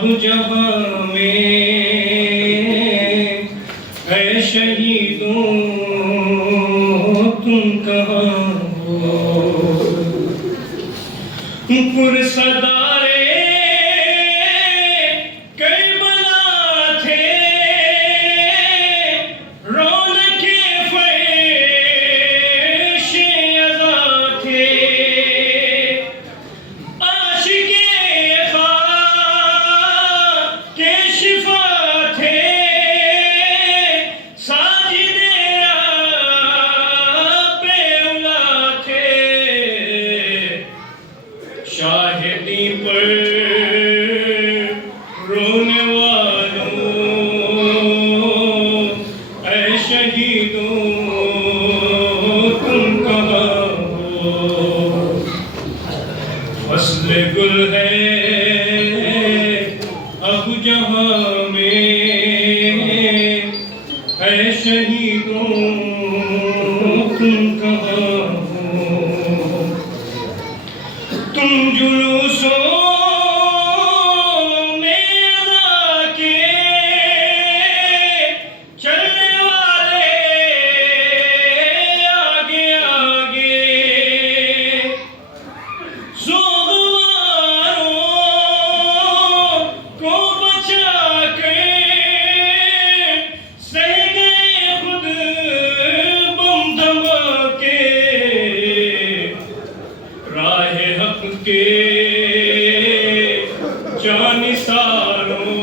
اب جہاں میں اے شہیدوں تم کہاں ہو؟ پرصدارے کربلا تھے، رونق فرش عزا تھے، عاشق خاک کے شفا تھے، ساجد رب اولا تھے، شاہدی پر رونے والوں اے شہیدوں تم کہاں ہو؟ فصل گل ہے اب جہاں میں اے شہیدوں تم کہاں ہو؟ تم جلوسوں میں ادا کے چلنے والے آگے آگے، سوگواروں کو بچا کے سہ گئے خود بم دھماکے، راہ حق کے جانثاروں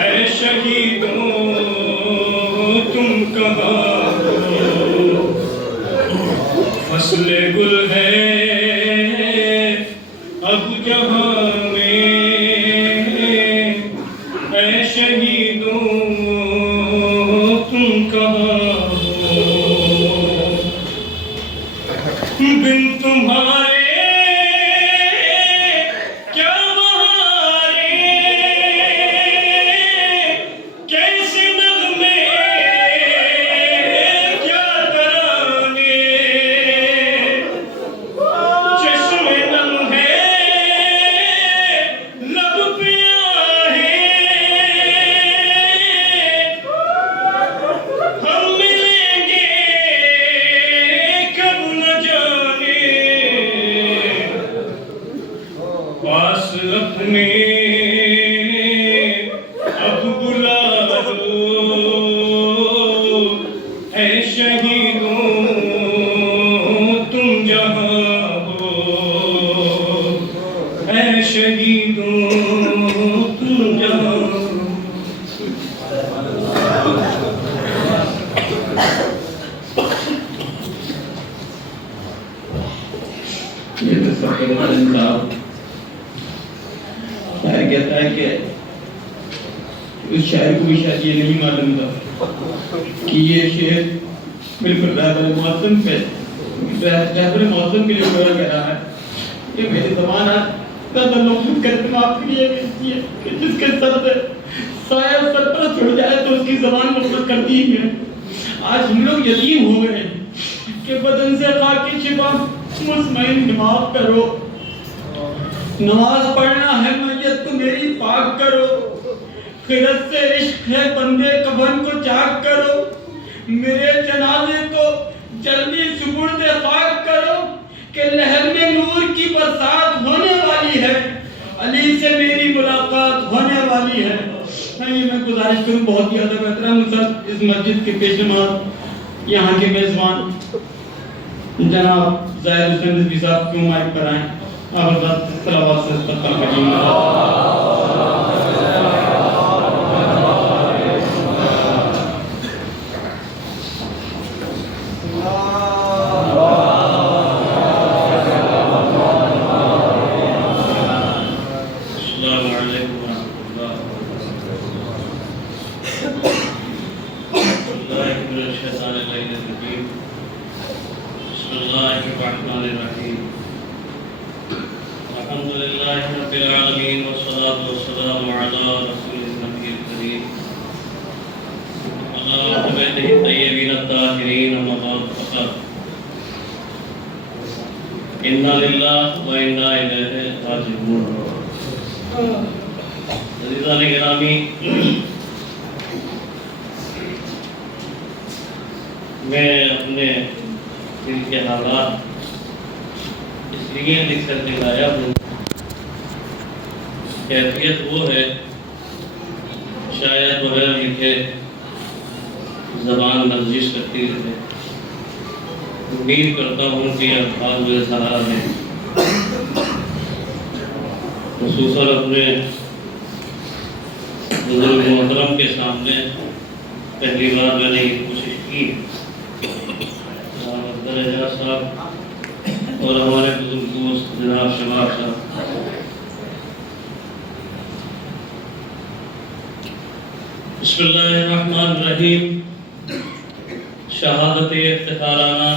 اے شہیدوں تم کہاں ہو؟ فصل گل ہے اب جہاں میں اے شہیدوں تم کہاں ہو؟ بن تمہارے کیا بہاریں، کیسے نغمے کیا ترانے، چشم نم ہے لب پہ آہیں، ہم ملیں گے کب نہ جانے، پاس اپنے اب بلا دو اے شہیدوں تم جہاں ہو؟ اے شہیدوں تم جہاں ہو؟ یہ تو سب صاحب شاعر کہتا ہے کہ اس شاعر کو بھی شاید یہ نہیں معلوم تھا کہ یہ شعر بالکل رہبر معظم پہ رہبر معظم کے لیے گورا کہہ رہا ہے کہ میری زبان آج زیادہ لوگ کرتے ہیں آپ کے لیے بھیجتی ہے کہ جس کے سر پہ سایہ سر پر چھڑ جائے تو اس کی زبان محبت کرتی ہی ہے۔ آج ہم لوگ یتیم ہو گئے ہیں کہ بدن سے خاکی چھپا مطمئن دماغ کرو، نماز پڑھنا ہے میت تو میری پاک کرو، خیرت سے عشق ہے بندے کفن کو چاک کرو، میرے جنازے کو جلدی سپرد خاک کرو کہ لہر میں نور کی برسات ہونے والی ہے، علی سے میری ملاقات ہونے والی ہے۔ میں گزارش کروں بہت ہی زیادہ محترم صاحب اس مسجد کے پیش نماز یہاں کے میزبان جناب ظاہر حسین رضوی صاحب کیوں مائک پر آئیں، آپ حضرات صلوات سے استقبال کریں گے۔ انا للہ و انا الیہ راجعون۔ عزیزان گرامی، میں اپنے دل کے حالات اس لیے لکھ کر کے لایا ہوں، کیفیت وہ ہے شاید بغیر لکھے زبان لرزش کرتی رہے۔ امید کرتا ہوں کہ الفاظ میرے سہارا ہیں، خصوصاً اپنے بزرگ محترم کے سامنے پہلی بار میں نے یہ کوشش کی، افضل اعجاز صاحب اور ہمارے بزرگ دوست جناب شمار صاحب۔ بسم اللہ الرحمن الرحیم۔ شہادت افتخارانہ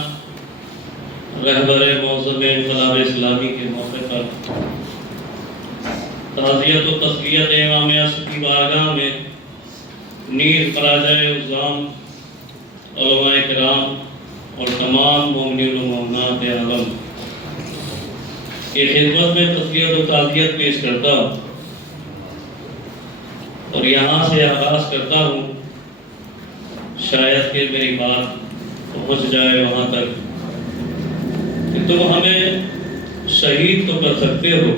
رہبر معظم انقلاب اسلامی کے موقع پر تعزیت و تسلیت امام اصل کی بارگاہ میں نیر خراجۂ عظام علماء کرام اور تمام مومنین و مومنات عالم کی خدمت میں تسلیت و تعزیت پیش کرتا ہوں، اور یہاں سے آغاز کرتا ہوں، شاید کہ میری بات پہنچ جائے وہاں تک کہ تم ہمیں شہید تو کر سکتے ہو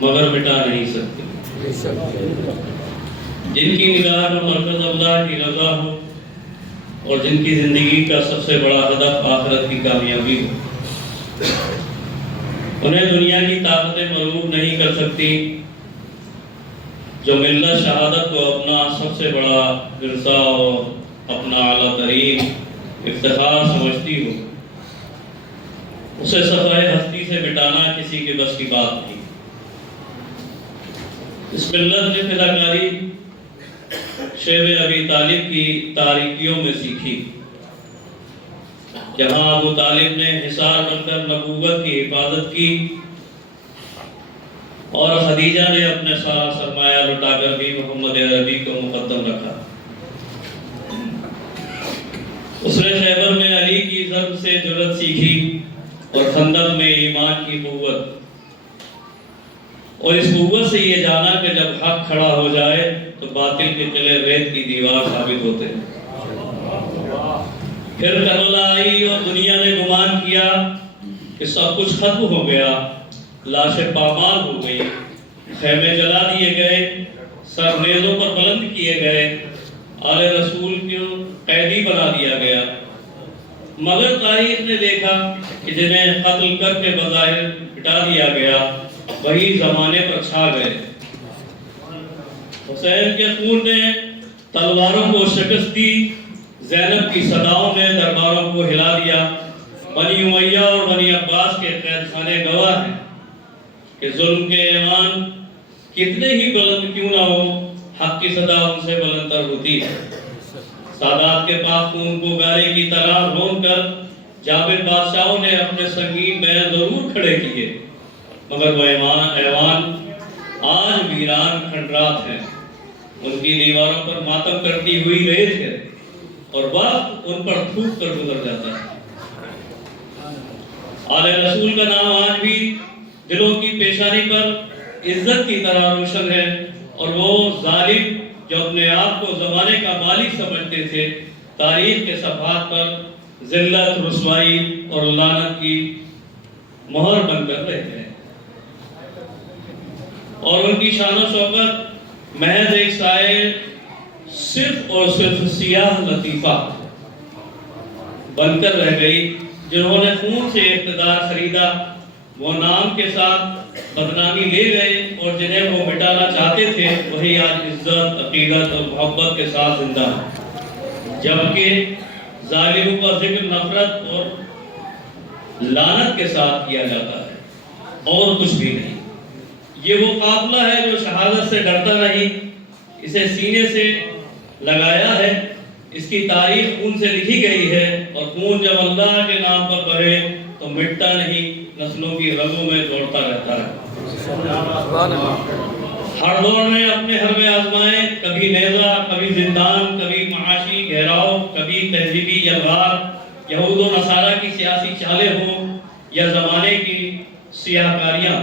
مگر مٹا نہیں سکتے۔ جن کی نگاہ میں مرکز اللہ کی رضا ہو اور جن کی زندگی کا سب سے بڑا ہدف آخرت کی کامیابی ہو، انہیں دنیا کی طاقتیں مغلوب نہیں کر سکتی۔ جو ملت شہادت کو اپنا سب سے بڑا ورثہ اور اپنا اعلیٰ ترین افتخار سمجھتی ہو، اسے صفحہ ہستی سے مٹانا کسی کے بس کی بات نہیں۔ اس ملت نے فداکاری شیب ابی طالب کی تاریکیوں میں سیکھی، جہاں ابو طالب نے حصار بن کر نبوت کی حفاظت کی اور خدیجہ نے اپنے سارا سرمایہ لٹا کر بھی محمد عربی کو مقدم رکھا۔ اس نے خیبر میں علی کی ضرب سے جرأت سیکھی اور خندق میں ایمان کی قوت، اور اس قوت سے یہ جانا کہ جب حق کھڑا ہو جائے تو باطل کے قلعے ریت کی دیوار ثابت ہوتے ہیں۔ پھر کربلا آئی اور دنیا نے گمان کیا کہ سب کچھ ختم ہو گیا، لاشیں پامال ہو گئی، خیمے جلا دیے گئے، سر نیزوں پر بلند کیے گئے، آل رسول کو قیدی بنا دیا گیا، مگر تاریخ نے دیکھا کہ جنہیں قتل کر کے بظاہر مٹا دیا گیا وہی زمانے پر چھا گئے۔ حسین کے خون نے تلواروں کو شکست دی، زینب کی صداؤں نے درباروں کو ہلا دیا۔ بنی امیہ اور بنی عباس کے قید خانے گواہ ہیں کہ ظلم کے ایوان کتنے ہی بلند کیوں نہ ہو، حق کی صدا ان سے بلند تر ہوتی ہے۔ سادات کے پاک خون کو گارے کی طرح رون کر جابر بادشاہوں نے اپنے سنگین بیان ضرور کھڑے کیے، مگر وہ ایوان آج ویران کھنڈرات ہیں، ان کی دیواروں پر ماتم کرتی ہوئی ریت ہے اور وقت ان پر تھوک کر گزر جاتا ہے۔ آل رسول کا نام آج بھی دلوں کی پیشانی پر عزت کی طرح روشن ہے، اور وہ ظالم جو اپنے آپ کو زمانے کا مالک سمجھتے تھے، تاریخ کے صفحات پر ذلت، رسوائی اور لعنت کی مہر بن کر رہے ہیں، اور ان کی شان و شوکت محض ایک سائے صرف اور صرف سیاہ لطیفہ بن کر رہ گئی۔ جنہوں نے خون سے اقتدار خریدا وہ نام کے ساتھ بدنامی لے گئے، اور جنہیں وہ مٹانا چاہتے تھے وہی آج عزت، عقیدت اور محبت کے ساتھ زندہ ہے، جبکہ ظالموں کا ذکر نفرت اور لعنت کے ساتھ کیا جاتا ہے اور کچھ بھی نہیں۔ یہ وہ قافلہ ہے جو شہادت سے ڈرتا نہیں، اسے سینے سے لگایا ہے، اس کی تاریخ خون سے لکھی گئی ہے، اور خون جب اللہ کے نام پر بہے تو مٹتا نہیں، نسلوں کی رگوں میں دوڑتا رہتا ہے۔ ہر دور نے اپنے حربے آزمائے، کبھی نیزہ، کبھی زندان، کبھی معاشی گھیراؤ، کبھی تہذیبی یلغار، یہود و نصارہ کی سیاسی چالیں ہوں یا زمانے کی سیاہ کاریاں،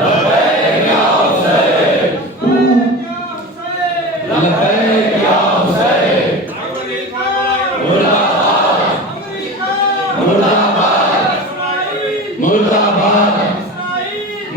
Hey!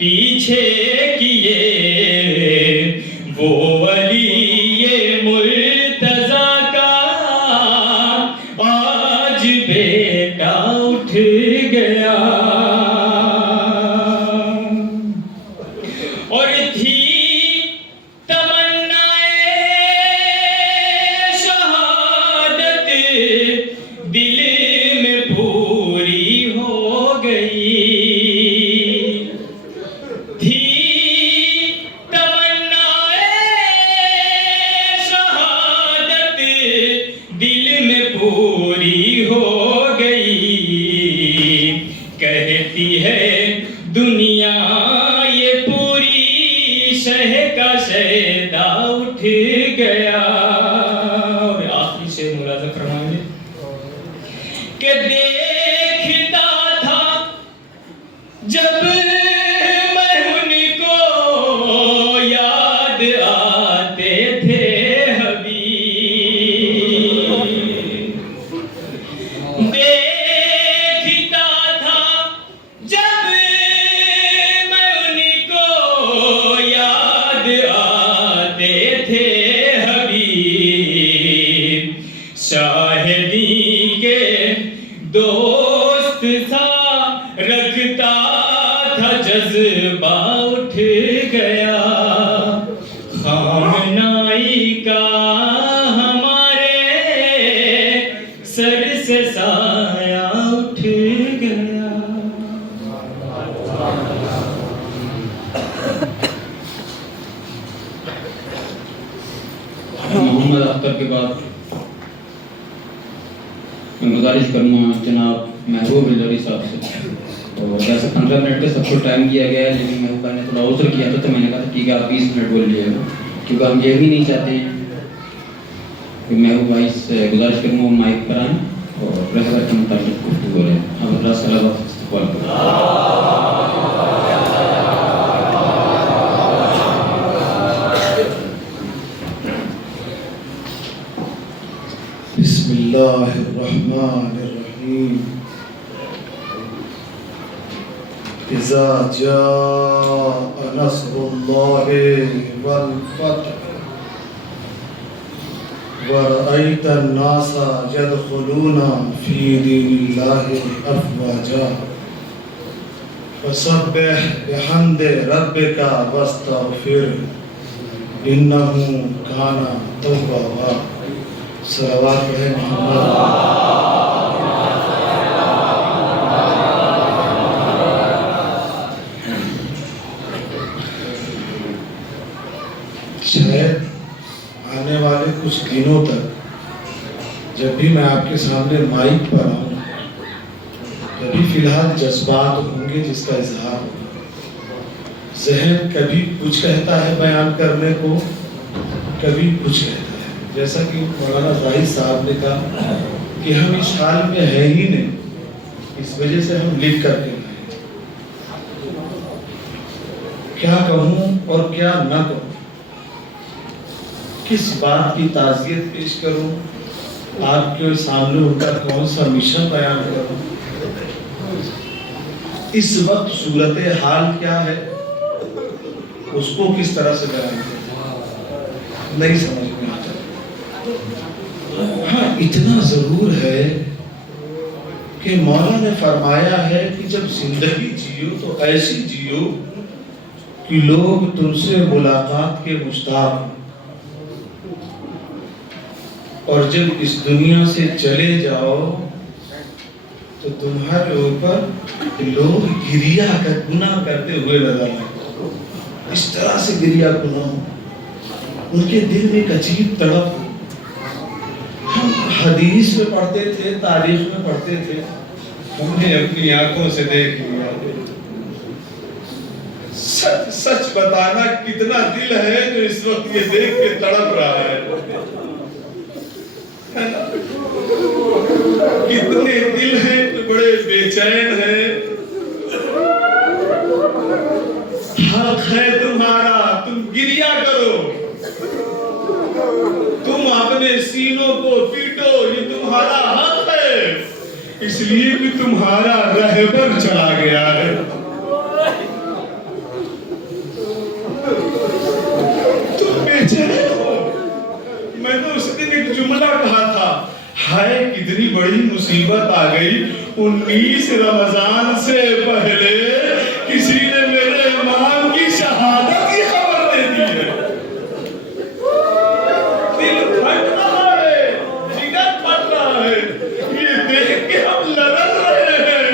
پیچھے کیے وہ ولی مرتضیٰ کا آج بیٹا اٹھ گیا اور تھی شہادت دل میں پوری ہو گئی تھی شہادت دل میں پوری ہو گئی کہتی ہے دنیا یہ پوری شہ کا شہدا اٹھ گیا اور آخری شعر ملاحظہ فرمائیں گے کہ دیکھتا تھا جب میں ان کو یاد آتے تھے حبیب دیکھتا تھا جب میں ان کو یاد آتے تھے حبیب شاہدی کے دوست تھا رکھتا تھا جذبہ اٹھ گیا خامنائی کا ہمارے سر سے سایہ اٹھ گیا محمد اختر کے بعد میں گزارش کروں گا جناب محبوب الہری صاحب سے اور جیسے 15 منٹ کا سب کو ٹائم دیا گیا ہے لیکن محبوب بھائی نے تھوڑا عذر کیا تھا تو میں نے کہا ٹھیک ہے آپ 20 منٹ بول لیے گا کیونکہ ہم یہ بھی نہیں چاہتے ہیں کہ محبوب بھائی سے گزارش کروں گا وہ مائک پر آئیں اور رہبر کے مطابق گفتگو بولیں اب اللہ صلوات استقبال کریں بسم اللہ الرحمن الرحیم اذا جاء نصر اللہ والفتح ورأيت الناس يدخلون في دين الله أفواجا فسبح بحمد ربك واستغفر إنه كان توابا صلوات پڑھیں محمد شاید آنے والے کچھ دنوں تک جب بھی میں آپ کے سامنے مائک پر آؤں کبھی فی الحال جذبات ہوں گے جس کا اظہار ہوگا ذہن کبھی کچھ کہتا ہے بیان کرنے کو کبھی کچھ کہتا ہے جیسا کہ مولانا زاہد صاحب نے کہا کہ ہم اس حال میں ہیں ہی نہیں اس وجہ سے ہم لکھ کر کے لائیں کیا کہوں اور کیا نہ کہوں کس بات کی تعزیت پیش کروں آپ کے سامنے ان کا کون سا مشن بیان کروں اس وقت صورتحال کیا ہے اس کو کس طرح سے بیان کروں نہیں سمجھ میں آتا ہاں اتنا ضرور ہے کہ مولا نے فرمایا ہے کہ جب زندگی جیو تو ایسی جیو کہ لوگ تم سے ملاقات کے مشتاق ہوں اور جب اس دنیا سے چلے جاؤ تو تمہارے اوپر لوگ گریہ کا گناہ کرتے ہوئے نظر آئے اس طرح سے گریہ گناہ ان کے دل میں ایک عجیب تڑپ ہم حدیث میں پڑھتے تھے تاریخ میں پڑھتے تھے ہم نے اپنی آنکھوں سے دیکھ لیا سچ بتانا کتنا دل ہے جو اس وقت یہ دیکھ کے تڑپ رہا ہے کتنے دل ہیں جو بڑے بے چین ہیں حق ہے تمہارا تم گریہ کرو تم اپنے سینوں کو پیٹو یہ تمہارا حق ہے اس لیے بھی تمہارا رہبر چلا گیا ہے ہائے کتنی بڑی مصیبت آ گئی، 19 رمضان سے پہلے کسی نے میرے امام کی شہادت کی خبر دے دی ہے۔ دل پھٹ رہا ہے، جگر پھٹ رہا ہے، یہ دیکھ کے ہم لرز رہے ہیں۔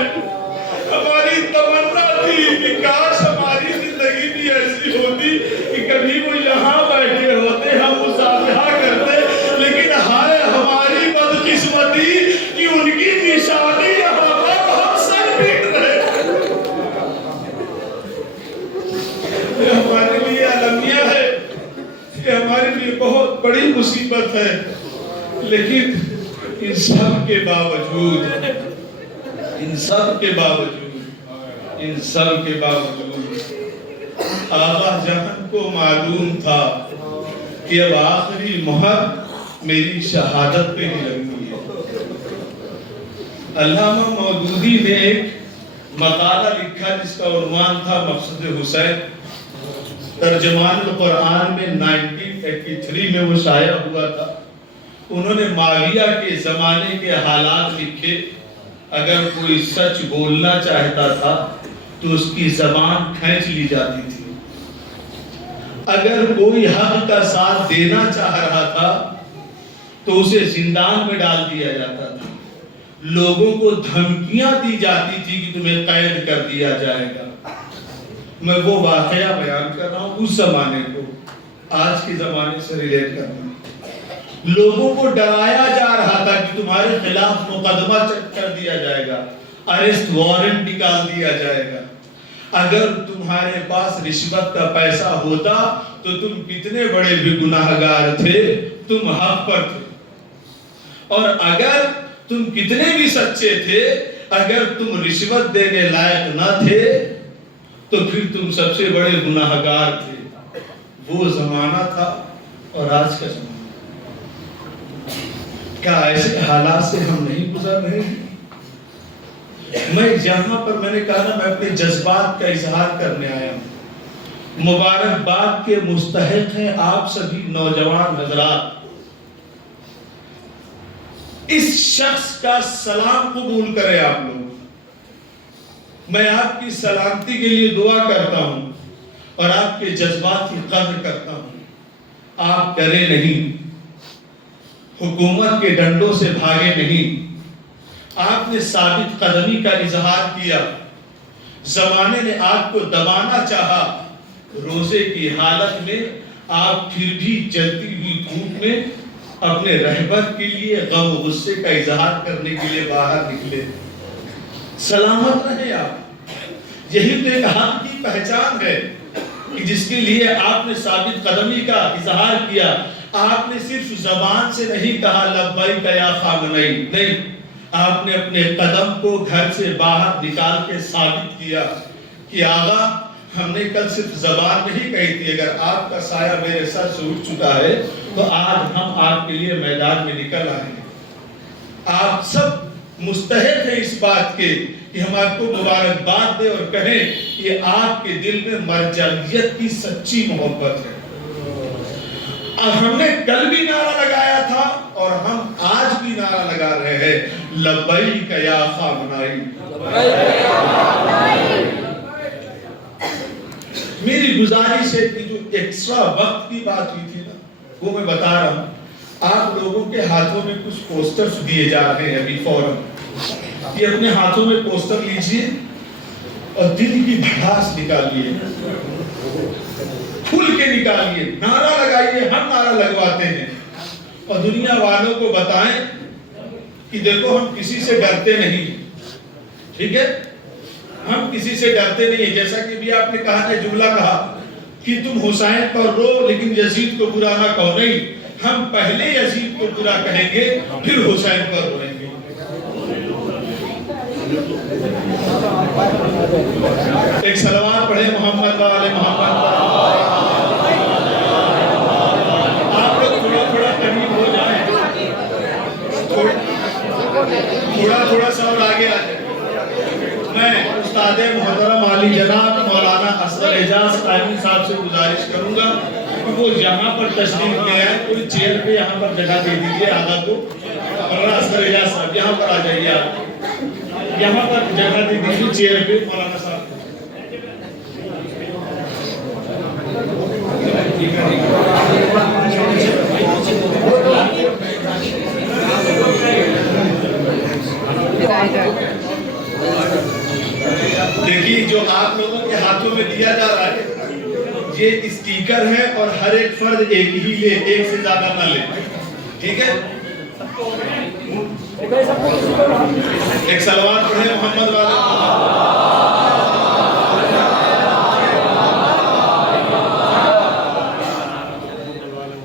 ہماری تمنا تھی کہ کاش ہماری زندگی بھی ایسی ہوتی کہ کبھی وہ یہاں بیٹھے ہوتے، ہم مصافحہ کرتے، لیکن ہائے ہماری بدقسمتی کہ ان کی نشانی یہاں پر ہم سر پیٹ رہے۔ یہ ہمارے لیے المیہ ہے، یہ ہمارے لیے بہت بڑی مصیبت ہے، لیکن ان سب کے باوجود آقا جہاں کو معلوم تھا کہ اب آخری مہر میری شہادت پہ ہی لگتی ہے۔ علامہ مودودی نے ایک مقالہ لکھا جس کا عنوان تھا مقصد حسین، ترجمان القرآن میں 1983 میں وہ شائع ہوا تھا۔ انہوں نے معاویہ کے زمانے کے حالات لکھے، اگر کوئی سچ بولنا چاہتا تھا تو اس کی زبان کھینچ لی جاتی تھی، اگر کوئی حق کا ساتھ دینا چاہ رہا تھا تو اسے زندان میں ڈال دیا جاتا تھا، لوگوں کو دھمکیاں دی جاتی تھی کہ تمہیں قید کر دیا جائے گا۔ میں وہ واقعہ بیان کر رہا ہوں، اس زمانے کو آج کے زمانے سے ریلیٹ کرنا۔ لوگوں کو ڈرایا جا رہا تھا کہ تمہارے خلاف مقدمہ کر دیا جائے گا، اریسٹ وارنٹ نکال دیا جائے گا، اگر تمہارے پاس رشوت کا پیسہ ہوتا تو تم کتنے بڑے بھی گناہگار تھے، تم حق پر تھے، اور اگر تم کتنے بھی سچے تھے، اگر تم رشوت دینے لائق نہ تھے تو پھر تم سب سے بڑے گناہگار تھے۔ وہ زمانہ تھا اور آج کا زمانہ، کیا ایسے حالات سے ہم نہیں گزر رہے ہیں؟ میں یہاں پر میں نے کہا نا، میں اپنے جذبات کا اظہار کرنے آیا ہوں۔ مبارکباد کے مستحق ہیں آپ سبھی نوجوان حضرات۔ اس شخص کا سلام قبول کریں آپ لوگ۔ میں آپ کی سلامتی کے لیے دعا کرتا ہوں اور آپ کے جذبات کی قدر کرتا ہوں۔ آپ ڈرے نہیں، حکومت کے ڈنڈوں سے بھاگے نہیں، آپ نے ثابت قدمی کا اظہار کیا۔ زمانے نے آپ کو دبانا چاہا، روزے کی حالت میں آپ پھر بھی جلتی ہوئی دھوپ میں اپنے رہبر کے لیے غم و غصے کا اظہار کرنے کے لیے باہر نکلے۔ سلامت رہے آپ، یہی تو ایک حق کی پہچان ہے کہ جس کے لیے آپ نے ثابت قدمی کا اظہار کیا۔ آپ نے صرف زبان سے نہیں کہا لبیک یا خامنئی، نہیں، آپ نے اپنے قدم کو گھر سے باہر نکال کے ثابت کیا کہ آغا ہم نے کل صرف زبان نہیں کہی تھی، اگر آپ کا سایہ میرے سر سے اٹھ چکا ہے تو آج ہم آپ کے لیے میدان میں نکل آئے ہیں۔ آپ سب مستحق ہیں اس بات کے کہ ہم آپ کو مبارکباد دیں اور کہیں کہ آپ کے دل میں مرجعیت کی سچی محبت ہے۔ ہم نے کل بھی نعرہ لگایا تھا اور ہم آج بھی نعرہ لگا رہے ہیں، لبیک یا خامنئی۔ میری گزارش ہے کہ جو ایکسٹرا وقت کی بات ہوئی تھی نا، وہ میں بتا رہا ہوں۔ آپ لوگوں کے ہاتھوں میں کچھ پوسٹرز دیے جا رہے ہیں ابھی فوراً، یہ اپنے ہاتھوں میں پوسٹر لیجئے اور دل کی بھڑاس نکالیے، کھل کے نکالیے، نعرہ لگائیے، ہم نعرہ لگواتے ہیں، اور دنیا والوں کو بتائیں کہ دیکھو ہم کسی سے ڈرتے نہیں، ٹھیک ہے؟ ہم کسی سے ڈرتے نہیں ہیں۔ جیسا کہ بھی آپ نے کہا ہے، جملہ کہا کہ تم حسین پر رو لیکن یزید کو برا نہ کہو، نہیں، ہم پہلے یزید کو برا کہیں گے پھر حسین پر روئیں گے۔ ایک صلوات پڑھیں محمد والے محمد پر۔ آپ لوگ تھوڑا تھوڑا قریب ہو جائیں، تھوڑا سا اور آگے آ جائیں۔ میں استاد محترم عالی جناب مولانا اصغر اعجاز قائمی صاحب سے گزارش کروں گا کہ وہ یہاں پر تشریف لے آئے، کوئی چیئر پہ یہاں پر جگہ دے دیجیے آغا کو۔ مولانا اصغر الیاس صاحب یہاں پر آ جائیے آپ یہاں پر جگہ دے دیجیے چیئر پہ مولانا صاحب دیکھیے جو آپ لوگوں کے ہاتھوں میں دیا جا رہا ہے یہ اسٹیکر ہے اور ہر ایک فرد ایک ہی لے ایک سے زیادہ نہ لے ٹھیک ہے ایک سلوات پڑھیں محمد والے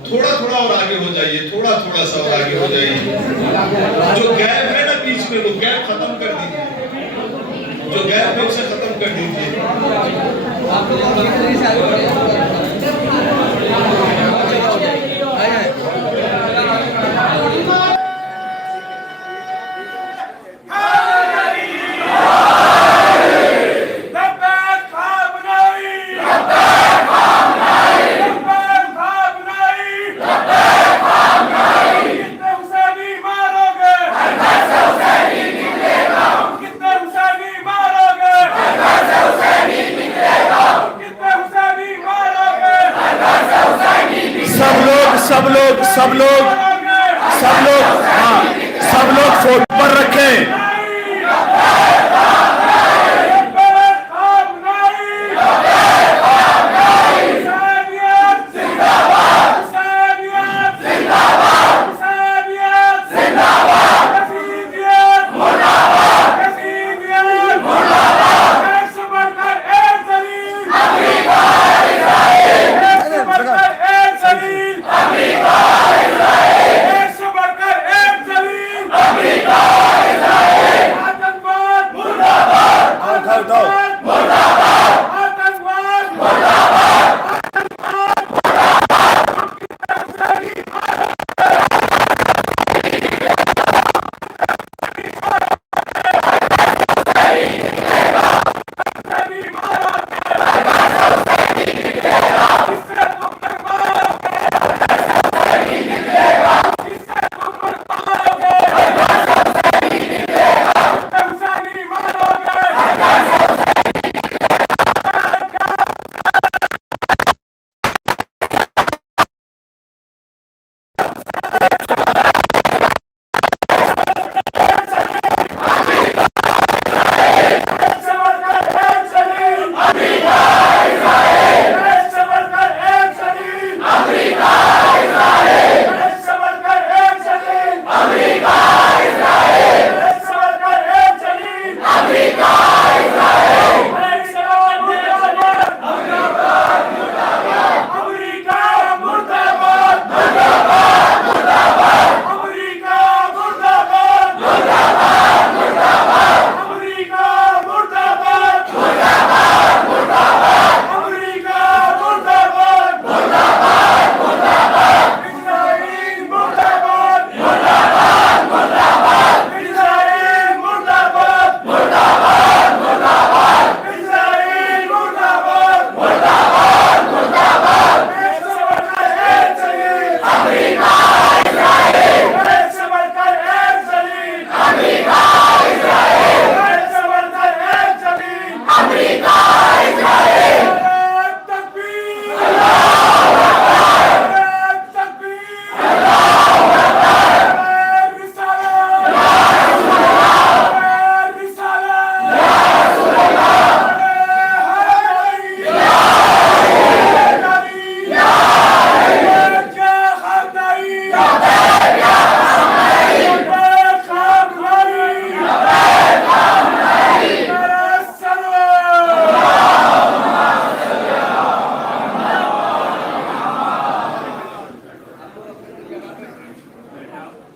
تھوڑا تھوڑا اور آگے ہو جائیے تھوڑا تھوڑا سا اور آگے ہو جائیے جو گیپ ہے نا بیچ میں وہ گیپ ختم کر دیجیے جو گیپ ہے اسے ختم کر دیجیے سب لوگ فوٹ پر رکھیں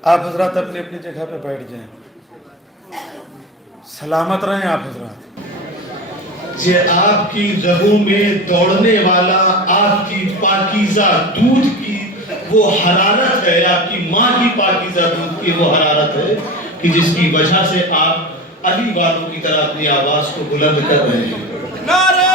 آپ حضرات اپنی اپنی جگہ پہ بیٹھ جائیں سلامت رہیں آپ حضرات یہ آپ کی رگوں میں دوڑنے والا آپ کی پاکیزہ دودھ کی وہ حرارت ہے آپ کی ماں کی پاکیزہ دودھ کی وہ حرارت ہے کہ جس کی وجہ سے آپ علی والوں کی طرح اپنی آواز کو بلند کر رہے ہیں نعرہ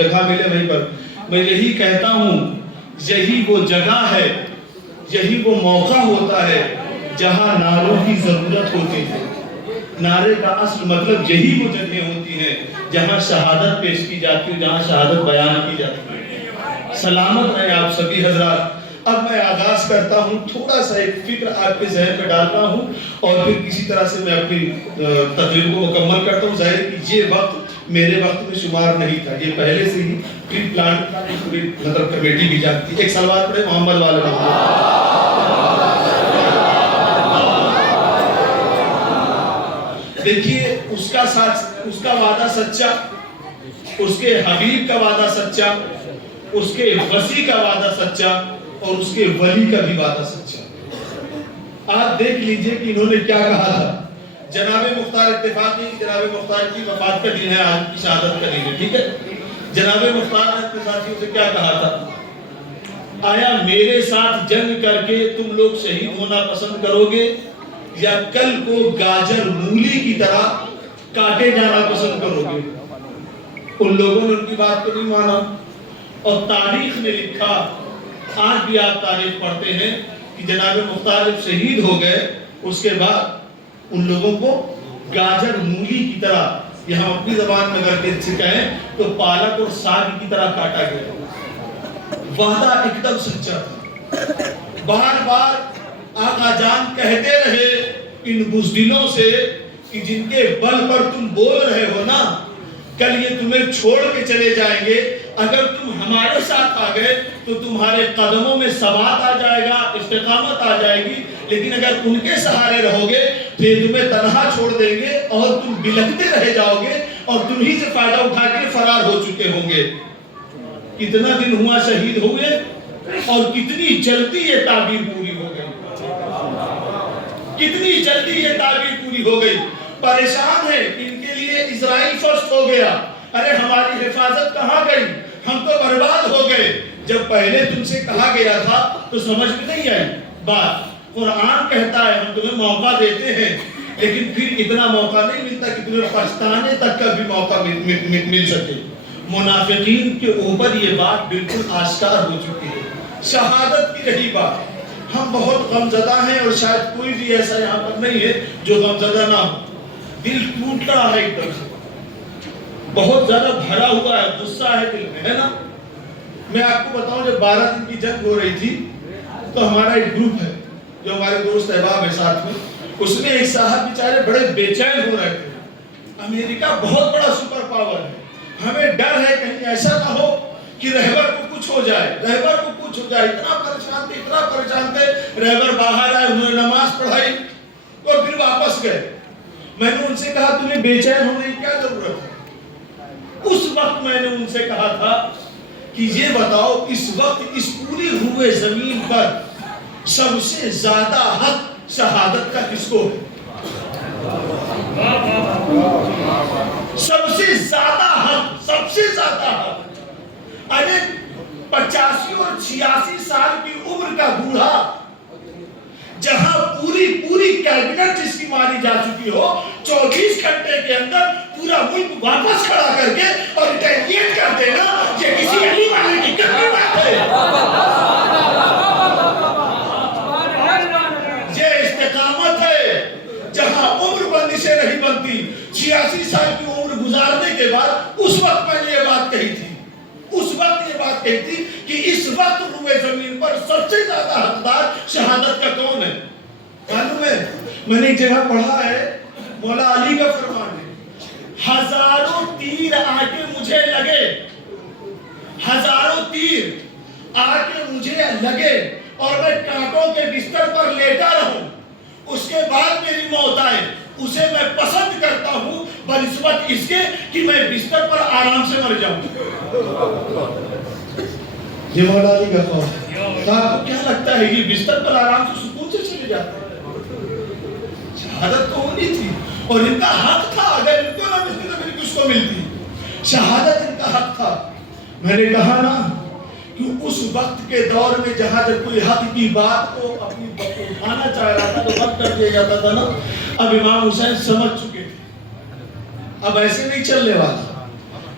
جگہ ملے وہیں پر میں یہی کہتا ہوں یہی وہ جگہ ہے یہی وہ موقع ہوتا ہے جہاں نعروں کی ضرورت ہوتی ہے نعرے کا اصل مطلب یہی وہ جگہیں ہوتی ہیں جہاں شہادت پیش کی جاتی ہے جہاں شہادت بیان کی جاتی ہے سلامت رہے آپ سبھی حضرات اب میں آغاز کرتا ہوں تھوڑا سا ایک فکر آپ کے ذہن میں ڈالتا ہوں اور پھر کسی طرح سے میں اپنی تقریر کو مکمل کرتا ہوں ظاہر کہ یہ وقت میرے وقت میں شمار نہیں تھا یہ پہلے سے ہی پری پلان کا پوری مطلب کمیٹی بھی جانتی ایک سلوات پڑھے محمد والے دیکھیے اس کا وعدہ سچا اس کے حبیب کا وعدہ سچا اس کے وسیع کا وعدہ سچا اور اس کے ولی کا بھی وعدہ سچا آپ دیکھ لیجئے کہ انہوں نے کیا کہا تھا جناب مختار اتفاقی جناب مختار کی وفات کا دن ہے آج کی شہادت کا دن ہے ٹھیک ہے جناب مختار نے اپنے ساتھیوں سے کیا کہا تھا آیا میرے ساتھ جنگ کر کے تم لوگ شہید ہونا پسند کرو گے یا کل کو گاجر مولی کی طرح کاٹے جانا پسند کرو گے ان لوگوں نے ان کی بات کو نہیں مانا اور تاریخ نے لکھا آج بھی آپ تاریخ پڑھتے ہیں کہ جناب مختار جب شہید ہو گئے اس کے بعد ان لوگوں کو گاجر مولی کی طرح یہاں اپنی زبان میں اگر سے کہیں تو پالک اور ساگ کی طرح کاٹا گیا وعدہ ایک دم سچا تھا بار بار آقا جان کہتے رہے ان بزدلوں سے کہ جن کے بل پر تم بول رہے ہو نا کل یہ تمہیں چھوڑ کے چلے جائیں گے اگر تم ہمارے ساتھ آ گئے تو تمہارے قدموں میں ثبات آ جائے گا استقامت آ جائے گی لیکن اگر ان کے سہارے رہو گے پھر تمہیں تنہا چھوڑ دیں گے اور تم بلکتے رہ جاؤ گے اور تم ہی سے فائدہ اٹھا کے فرار ہو چکے ہوں گے کتنا دن ہوا شہید ہوئے اور کتنی جلدی یہ تعبیر پوری ہو گئی کتنی جلدی یہ تعبیر پوری ہو گئی پریشان ہے ان کے لیے اسرائیل فرسٹ ہو گیا ارے ہماری حفاظت کہاں گئی ہم تو برباد ہو گئے جب پہلے تم سے کہا گیا تھا تو سمجھ میں نہیں آئی بات قرآن کہتا ہے ہم تمہیں موقع دیتے ہیں لیکن پھر اتنا موقع نہیں ملتا کہ تمہیں پچھتانے تک کا بھی موقع مل سکے منافقین کے اوپر یہ بات بالکل آشکار ہو چکی ہے شہادت کی رہی بات ہم بہت غمزدہ ہیں اور شاید کوئی بھی ایسا یہاں پر نہیں ہے جو غمزدہ نہ ہو دل ٹوٹ رہا ہے ایک طرف سے بہت زیادہ بھرا ہوا ہے غصہ ہے دل میں ہے نا میں آپ کو بتاؤں جب 12 دن کی جنگ ہو رہی تھی تو ہمارا ایک گروپ ہے جو ہمارے دوست احباب ہے ساتھ میں اس میں ایک صاحب بیچارے بڑے بے چین ہو رہے تھے امریکہ بہت بڑا سپر پاور ہے ہمیں ڈر ہے کہیں ایسا نہ ہو کہ رہبر کو کچھ ہو جائے اتنا پریشان تھے رہبر باہر آئے انہوں نے نماز پڑھائی اور پھر واپس گئے میں نے ان سے کہا تمہیں بے چین ہونے کی کیا ضرورت ہے اس وقت میں نے ان سے کہا تھا کہ یہ بتاؤ اس وقت اس پوری روئے زمین پر سب سے زیادہ حق شہادت کا کس کو ہے سب سے زیادہ حق ارے 85 اور 86 سال کی عمر کا بوڑھا جہاں پوری کیبنٹ جس کی ماری جا چکی ہو 24 گھنٹے کے اندر پورا ملک واپس کھڑا کر کے اور ریٹیلیٹ کر دینا یہ کسی علی والے کی کتنی بات ہے یہ استقامت ہے جہاں عمر بندشیں نہیں بنتی 86 سال کی عمر گزارنے کے بعد اس وقت میں نے یہ بات کہی تھی کہ اس وقت روئے زمین پر سب سے زیادہ حقدار شہادت کا کون ہے معلوم ہے میں نے ایک جگہ پڑھا ہے مولا علی کا فرمان ہے ہزاروں تیر آ کے مجھے لگے اور میں کانٹوں کے بستر پر لیٹا رہوں اس کے بعد میری موت آئے اسے میں پسند کرتا ہوں بنسبت اس کے کہ میں بستر پر آرام سے مر جاؤں یہ مولا علی کا خوف ہے آپ کو کیا لگتا ہے یہ بستر پر آرام سے سکون سے چلے جاتے ہیں شہادت تو ہونی تھی اور ان کا حق تھا اگر ان کو نہ ملتی تو پھر کس کو ملتی شہادت ان کا حق تھا میں نے کہا نا کہ اس وقت کے دور میں جہاں جب کوئی حق کی بات کو اپنی اٹھانا چاہ رہا تھا تو بند کر دیا جاتا تھا نا اب امام حسین سمجھ چکے تھے اب ایسے نہیں چلنے والا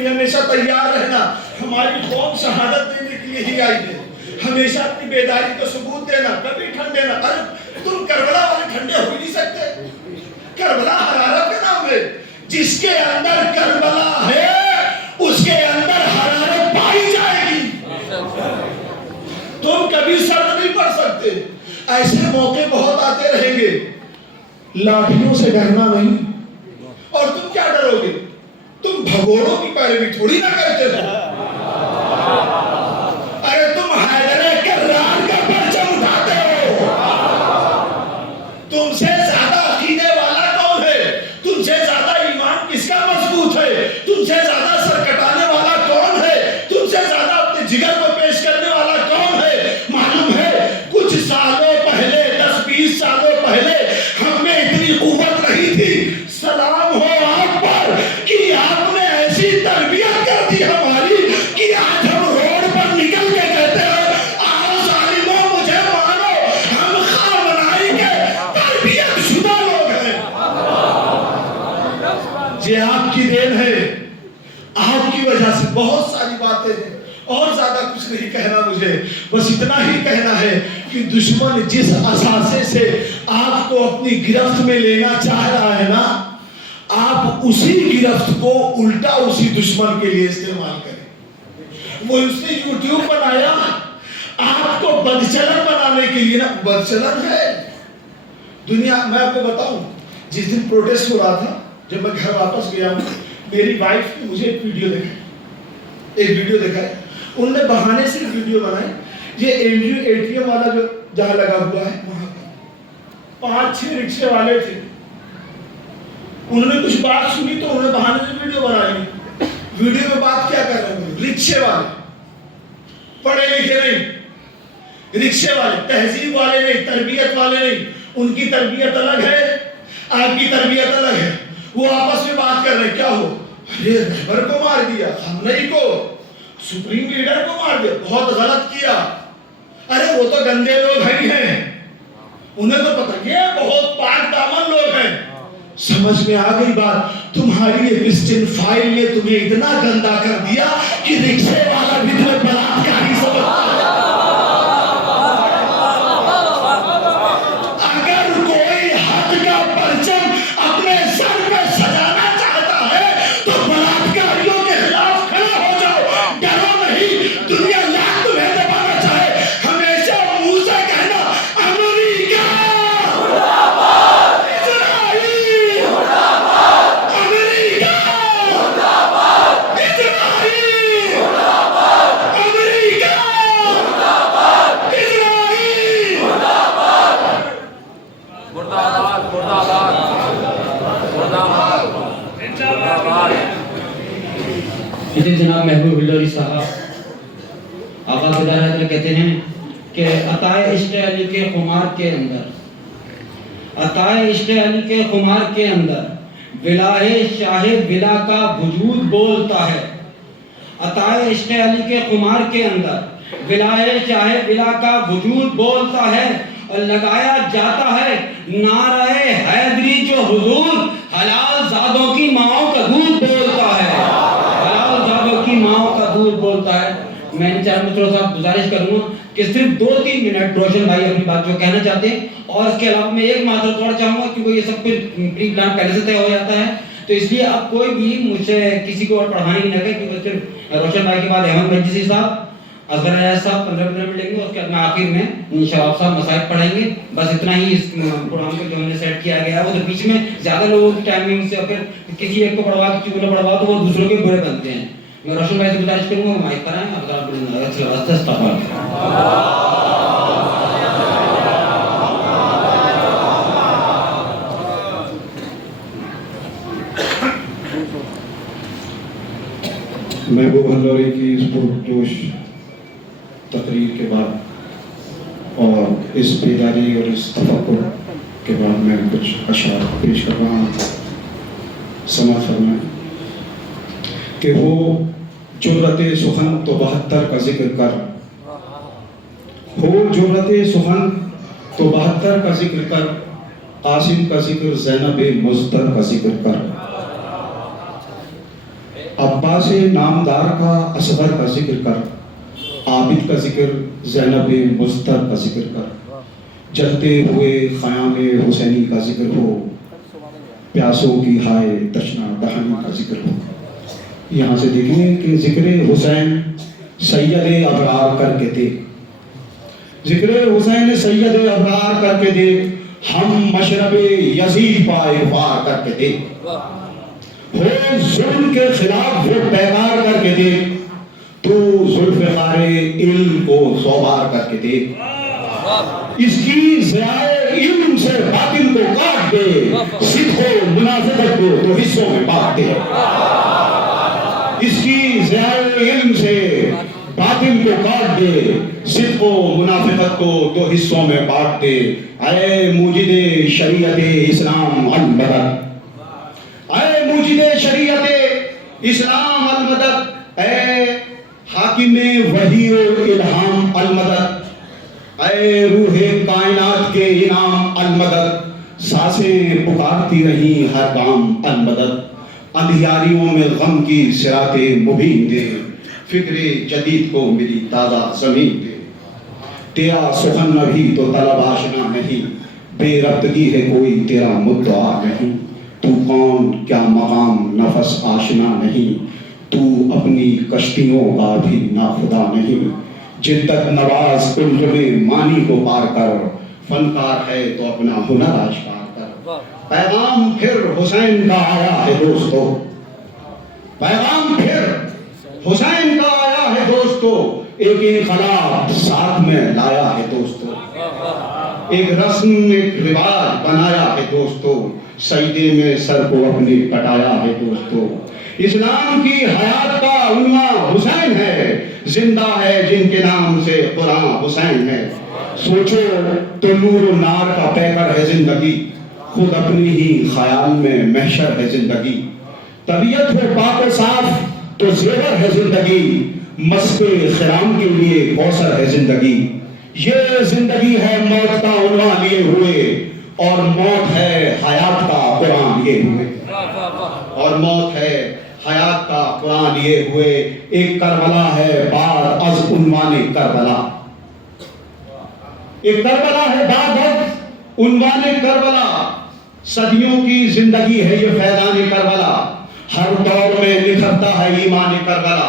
بھی ہمیشہ تیار رہنا. ہماری قوم شہادت دینے کے لیے ہی آئی ہے. ہمیشہ اپنی بیداری کو ثبوت دینا, کبھی ٹھنڈے نہ. ارے تم کربلا والے ٹھنڈے ہو ہی نہیں سکتے. کربلا حرارت کا نام ہے. جس کے اندر کربلا ہے اس کے اندر حرارت پائی جائے گی. تم کبھی سرد نہیں پڑ سکتے. ایسے موقع بہت آتے رہیں گے. لاٹھیوں سے ڈرنا نہیں. اور تم کیا ڈرو گے؟ تم بھگوڑوں کی پیروی تھوڑی نہ کرتے ہو. ارے تم حیدر کرار کا پرچم اٹھاتے ہو. تم سے زیادہ عقیدے والا کون ہے؟ تم سے زیادہ ایمان کس کا مضبوط ہے؟ تم سے زیادہ سر کٹانے والا کون ہے؟ تم سے زیادہ اپنے جگر کو پیش کرنے والا کون ہے؟ معلوم ہے کچھ سالوں پہلے, 10-20 سالوں پہلے ہم میں اتنی قوت نہیں تھی. سلام ہو آپ پر کہ آپ نے ایسی تربیت کر دی ہماری کہ آج ہم روڈ پر نکل کے کہتے ہیں آؤ ظالموں مجھے مانو, ہم خامنائی کے تربیت شدہ لوگ ہیں. یہ آپ کی دین ہے. آپ کی وجہ سے بہت ساری باتیں ہیں. اور زیادہ کچھ نہیں کہنا مجھے, بس اتنا ہی کہنا ہے کہ دشمن جس اثاثے سے آپ کو اپنی گرفت میں لینا چاہ رہا ہے نا, آپ اسی گرفت کو الٹا اسی دشمن کے لیے استعمال کریں. وہ اس نے یوٹیوب بنایا آپ کو بدچلن بنانے کے لیے نا. بدچلن ہے دنیا. میں آپ کو بتاؤں, جس دن پروٹیسٹ ہو رہا تھا, جب میں گھر واپس گیا ہوں, میری وائف نے مجھے ایک ویڈیو دکھائی. انہوں نے بہانے سے ویڈیو بنائی. یہ ATM والا جو جہاں لگا ہوا ہے وہاں 5-6 رکشے والے تھے. انہوں نے کچھ بات سنی تو انہوں نے بہانے سے ویڈیو بنائی. ویڈیو میں بات کیا کر رہے ہیں؟ رکشے والے, پڑھے لکھے نہیں, رکشے والے, تہذیب والے نہیں, تربیت والے نہیں. ان کی تربیت الگ ہے, آپ کی تربیت الگ ہے. وہ آپس میں بات کر رہے ہیں. کیا ہو؟ ارے رہبر کو مار دیا, خامنئی کو, سپریم لیڈر کو مار دیا, بہت غلط کیا. ارے وہ تو گندے لوگ ہیں, انہیں تو پتہ, یہ بہت پاک دامن لوگ ہیں. سمجھ میں آ گئی بات. تمہاری ایپسٹن فائل نے تمہیں اتنا گندا کر دیا کہ رکشے والا بھی تمہیں بلاکاری سمجھتا ہے. اگر کوئی حق کا پرچم اپنے سر پہ سجانا چاہتا ہے تو بلاکاریوں کے خلاف کھڑا ہو جاؤ. ڈرو نہیں. دنیا لاکھ تمہیں دبانا چاہے, ہمیشہ منہ سے کہنا امریکہ جناب محبوب اللہ صاحب آقا صدر کہتے ہیں کہ عطائے عشق علی کے خمار کے اندر, عطائے عشق علی کے خمار کے اندر ولائے شاہ ولا کا وجود بولتا ہے. عطائے عشق علی کے خمار کے اندر ولائے شاہ ولا کا وجود بولتا ہے, اور لگایا جاتا ہے نعرہ حیدری جو حضور حلال زادوں کی ماؤں کا دودھ بولتا ہے, حلال زادوں کی ماؤں کا دودھ بولتا ہے. میں ان چار متروں صاحب گزارش کروں گا کہ صرف 2-3 منٹ روشن بھائی اپنی بات جو کہنا چاہتے ہیں, اور اس کے علاوہ میں ایک معذرت توڑ چاہوں گا کیونکہ یہ سب کچھ پری پلان پہلے سے طے ہو جاتا ہے, تو اس لیے اب کوئی بھی مجھ سے کسی کو اور پڑھانے کی نہ کہے, کیونکہ صرف روشن بھائی کے بعد احمد مجلسی صاحب, اصغر ایاز صاحب 15 منٹ لیں گے, اس کے بعد میں آخر میں انشاءاللہ صاحب مسائل پڑھیں گے. بس اتنا ہی اس پروگرام کو جو ہم نے سیٹ کیا گیا ہے. وہ تو بیچ میں زیادہ لوگوں کی ٹائمنگ سے پھر کسی ایک کو پڑھوا کسی کو نہ پڑھوا تو وہ دوسروں کے برے بنتے ہیں. میں روشن بھائی سے گزارش کروں گا مائک پر آئیں, محبوب ہنگوری کی اس پرجوش تقریر کے بعد اور اس بیداری اور اس تفکر کے بعد میں کچھ اشعار پیش کر رہا ہوں. سماعت فرمائیں کہ ہو جرأت سخن تو 72 کا ذکر کر, ہو جرأت سخن تو 72 کا ذکر کر, قاسم کا ذکر زینب مزدر کا ذکر کر. عباس نامدار کا اصغر کا ذکر کر، عابد کا ذکر زینب مزدر کا ذکر کر، جلتے ہوئے خیام حسینی کا ذکر ہو، پیاسوں کی ہائے تشنا دہانی کا ذکر ہو۔ یہاں سے دیکھیں کہ ذکر حسین سید ابرار کر کے دے، ذکر حسین سید ابرار کر کے دے، ہم مشرب یزید پائے وار کر کے دے، ہو ظلم کے خلاف وہ پیغار کر کے دے، تو ذوالفقار علم کو سوبار کر کے دے، اس کی ضیاء علم سے باطل کو کاٹ دے، صدق و منافقت کو تو حصوں میں بانٹ دے، اس کی ضیاء علم سے باطل کو کاٹ دے، صدق و منافقت کو دو حصوں میں بانٹ دے۔ اے موجد شریعت اسلام المدد، اے موجد شریعت اسلام المدد، اے حاکم وحی و الہام المدد، اے روح کائنات کے انعام المدد، سانسیں پکارتی رہیں ہر کام المدد، اندھیاریوں میں غم کی صراط مبین دے، فکر جدید کو میری تازہ زمین دے، تیرا سخن ابھی تو طلب آشنا نہیں، بے ربطگی ہے کوئی تیرا مدعا نہیں، تو کون کیا مقام نفس آشنا نہیں، تو اپنی کشتیوں کا بھی ناخدا نہیں، جدت نواز علم مانی کو پار کر، فنکار ہے تو اپنا ہنر آشکار کر، پیغام پھر حسین کا آیا ہے دوستو، پیغام پھر حسین کا آیا ہے دوستو، ایک انقلاب ساتھ میں لایا ہے دوستو، ایک رسم ایک رواج بنایا ہے دوستو، سجدے میں سر کو اپنے کٹایا ہے دوستو، اسلام کی حیات کا عنوان حسین ہے، زندہ ہے جن کے نام سے قرآن حسین ہے، سوچو تو نور و نار کا پیکر ہے زندگی، خود اپنی ہی خیال میں محشر ہے زندگی، طبیعت ہو پاک و صاف تو زیور ہے زندگی، مسک خرام کے لیے کوثر ہے زندگی، یہ زندگی ہے موت کا عنوان لیے ہوئے، اور موت ہے حیات کا قرآن لیے ہوئے، اور موت ہے حیات کا قرآن لیے ہوئے، ایک کربلا ہے بعد از عنوان کربلا، ایک کربلا ہے بعد از عنوان کربلا، صدیوں کی زندگی ہے یہ فیضان کربلا، ہر دور میں نکھرتا ہے ایمان کربلا،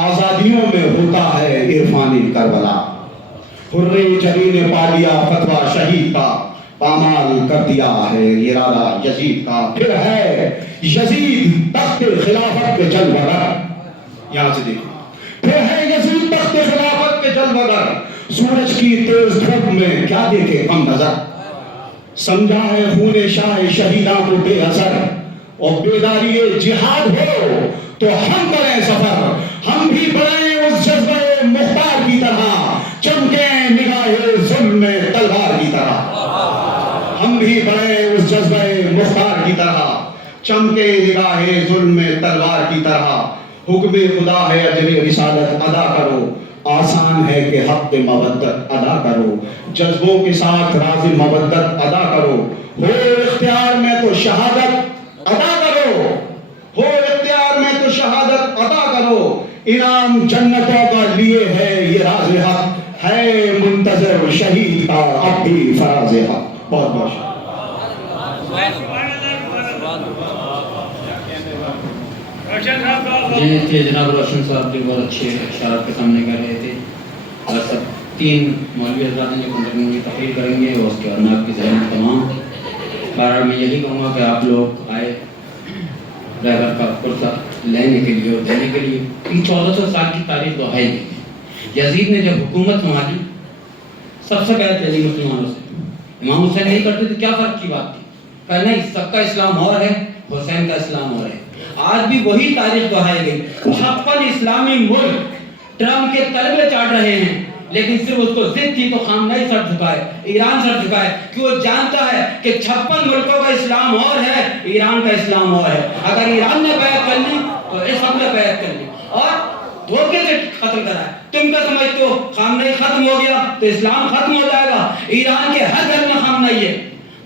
آزادیوں میں ہوتا ہے عرفان کربلا، حر جری نے پا لیا فتویٰ شہید کا، پامال کر دیا ہے ارادہ یزید کا، پھر ہے یزید تخت خلافت کے جلوگر، یہاں سے دیکھیں، پھر ہے یزید تخت خلافت کے جلوگر، سورج کی تیز دھوپ میں کیا دیکھے کم نظر، سمجھا ہے خون شاہ شہیداں کو بے اثر، اور بیداری جہاد ہو تو ہم کریں سفر، ہم بھی بڑھیں اس جذبہ مختار کی طرح، چمکیں نگاہ ظلم میں تلوار کی طرح، ہم بھی بڑھیں اس جذبہ مختار کی طرح، چمکے نگاہ ظلم میں تلوار کی طرح، حکم خدا ہے اجر رسالت ادا کرو، آسان ہے کہ حق مودت ادا کرو، جذبوں کے ساتھ راز مودت ادا کرو، ہو اختیار میں تو شہادت ادا کرو، ہو اختیار میں تو شہادت ادا کرو، انعام جنتوں کا لیے ہے یہ راز حق، ہے منتظر شہید کا اب بھی فراز حق۔ بہت بہت یہ تھے جناب روشن صاحب بھی بہت اچھے اشارات کے سامنے کر رہے تھے، اور سب تین مولوی حضرات ہیں جو کنٹرنی کی تقریر کریں گے، اور اس کے بعد آپ کی ذہن تمام بہرحال میں یہی کہوں گا کہ آپ لوگ آئے ڈرائیور کا پرسہ لینے کے لیے اور دینے کے لیے۔ 1400 سال کی تاریخ تو ہے ہی، یزید نے جب حکومت سنبھالی سب سے پہلے چلی مسلمانوں سے، امام حسین نہیں کرتے تو کیا فرق کی بات تھی، کہا نہیں سب کا اسلام اور ہے، حسین کا اسلام اور ہے۔ آج بھی وہی تاریخ دہرائی گئی، 56 اسلامی ملک ٹرمپ کے تلبے چاٹ رہے ہیں، لیکن صرف اس کو ضد تھی تو خامنہ سر جھکائے، ایران سر جھکائے، کہ وہ جانتا ہے کہ 56 ملکوں کا اسلام اور ہے، ایران کا اسلام اور ہے۔ اگر ایران نے بیعت کر لی تو اس ہم نے بیعت کر لی اور دھوکے سے قتل کرا ہے۔ تم کیا سمجھتے ہو خامنہ ختم ہو گیا تو اسلام ختم ہو جائے گا؟ ایران کے ہر گھر میں خامنہ ہے،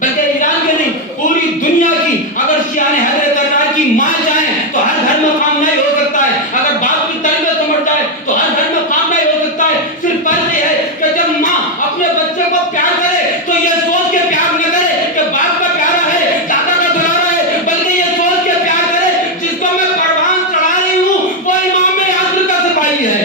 بلکہ ایران کے نہیں پوری دنیا کی اگر شیعہ حیدر کرار کی ماں چاہیں تو ہر گھر میں کام نہیں ہو سکتا ہے. اگر باپ کی تربیت سمجھ جائے تو ہر گھر میں کام نہیں ہو سکتا ہے. صرف فرض یہ ہے کہ جب ماں اپنے بچے کو پیار کرے تو یہ سوچ کے پیار نہ کرے کہ باپ کا پیارا ہے, دادا کا دلارا ہے, بلکہ یہ سوچ کے پیار کرے جس کو میں پروان چڑھا رہی ہوں وہ امام عصر کا سپاہی ہے.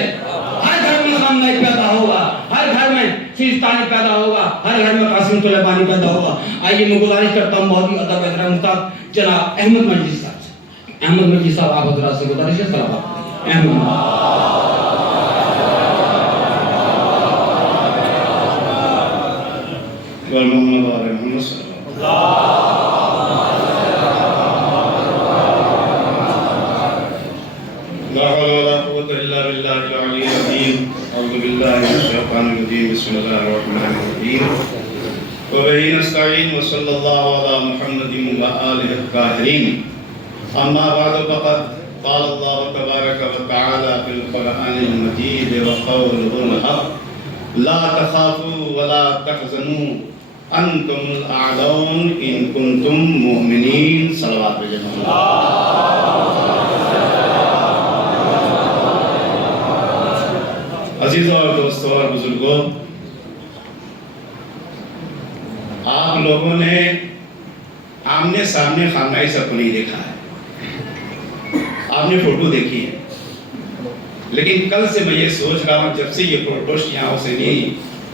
ہر گھر میں غم نہیں پیدا ہوگا, ہر گھر میں سیستانی پیدا ہوگا, ہر گھر میں قاسم طلبانی پیدا ہوگا. آئیے میں گزارش کرتا ہوں بہت ہی ادب احترام استاد جناب احمد مجلسی صاحب سے. احمد مجلسی صاحب آپ حضرات سے گزارش ہے سلام احمد. محمد آل محمد صلی اللہ لا حول ولا قوة إلا بالله العلي العظيم. أعوذ بالله من الشيطان الرجيم. بسم الله الرحمن الرحيم. وبه نستعين وصلى الله على محمد وآله الطاهرين. أما بعد فقد قال الله تبارك وتعالى في القرآن المجيد وقوله الحق لا تخافوا ولا تحزنوا أنتم الأعلون إن كنتم مؤمنين. صلوات بجناب. عزیزوں اور دوستوں اور بزرگوں, آپ لوگوں نے آمنے سامنے خامنہ عیسیٰ کو نہیں دیکھا ہے, آپ نے فوٹو دیکھی ہے. لیکن کل سے میں یہ سوچ رہا ہوں جب سے یہ فوٹو شیعہ حسینی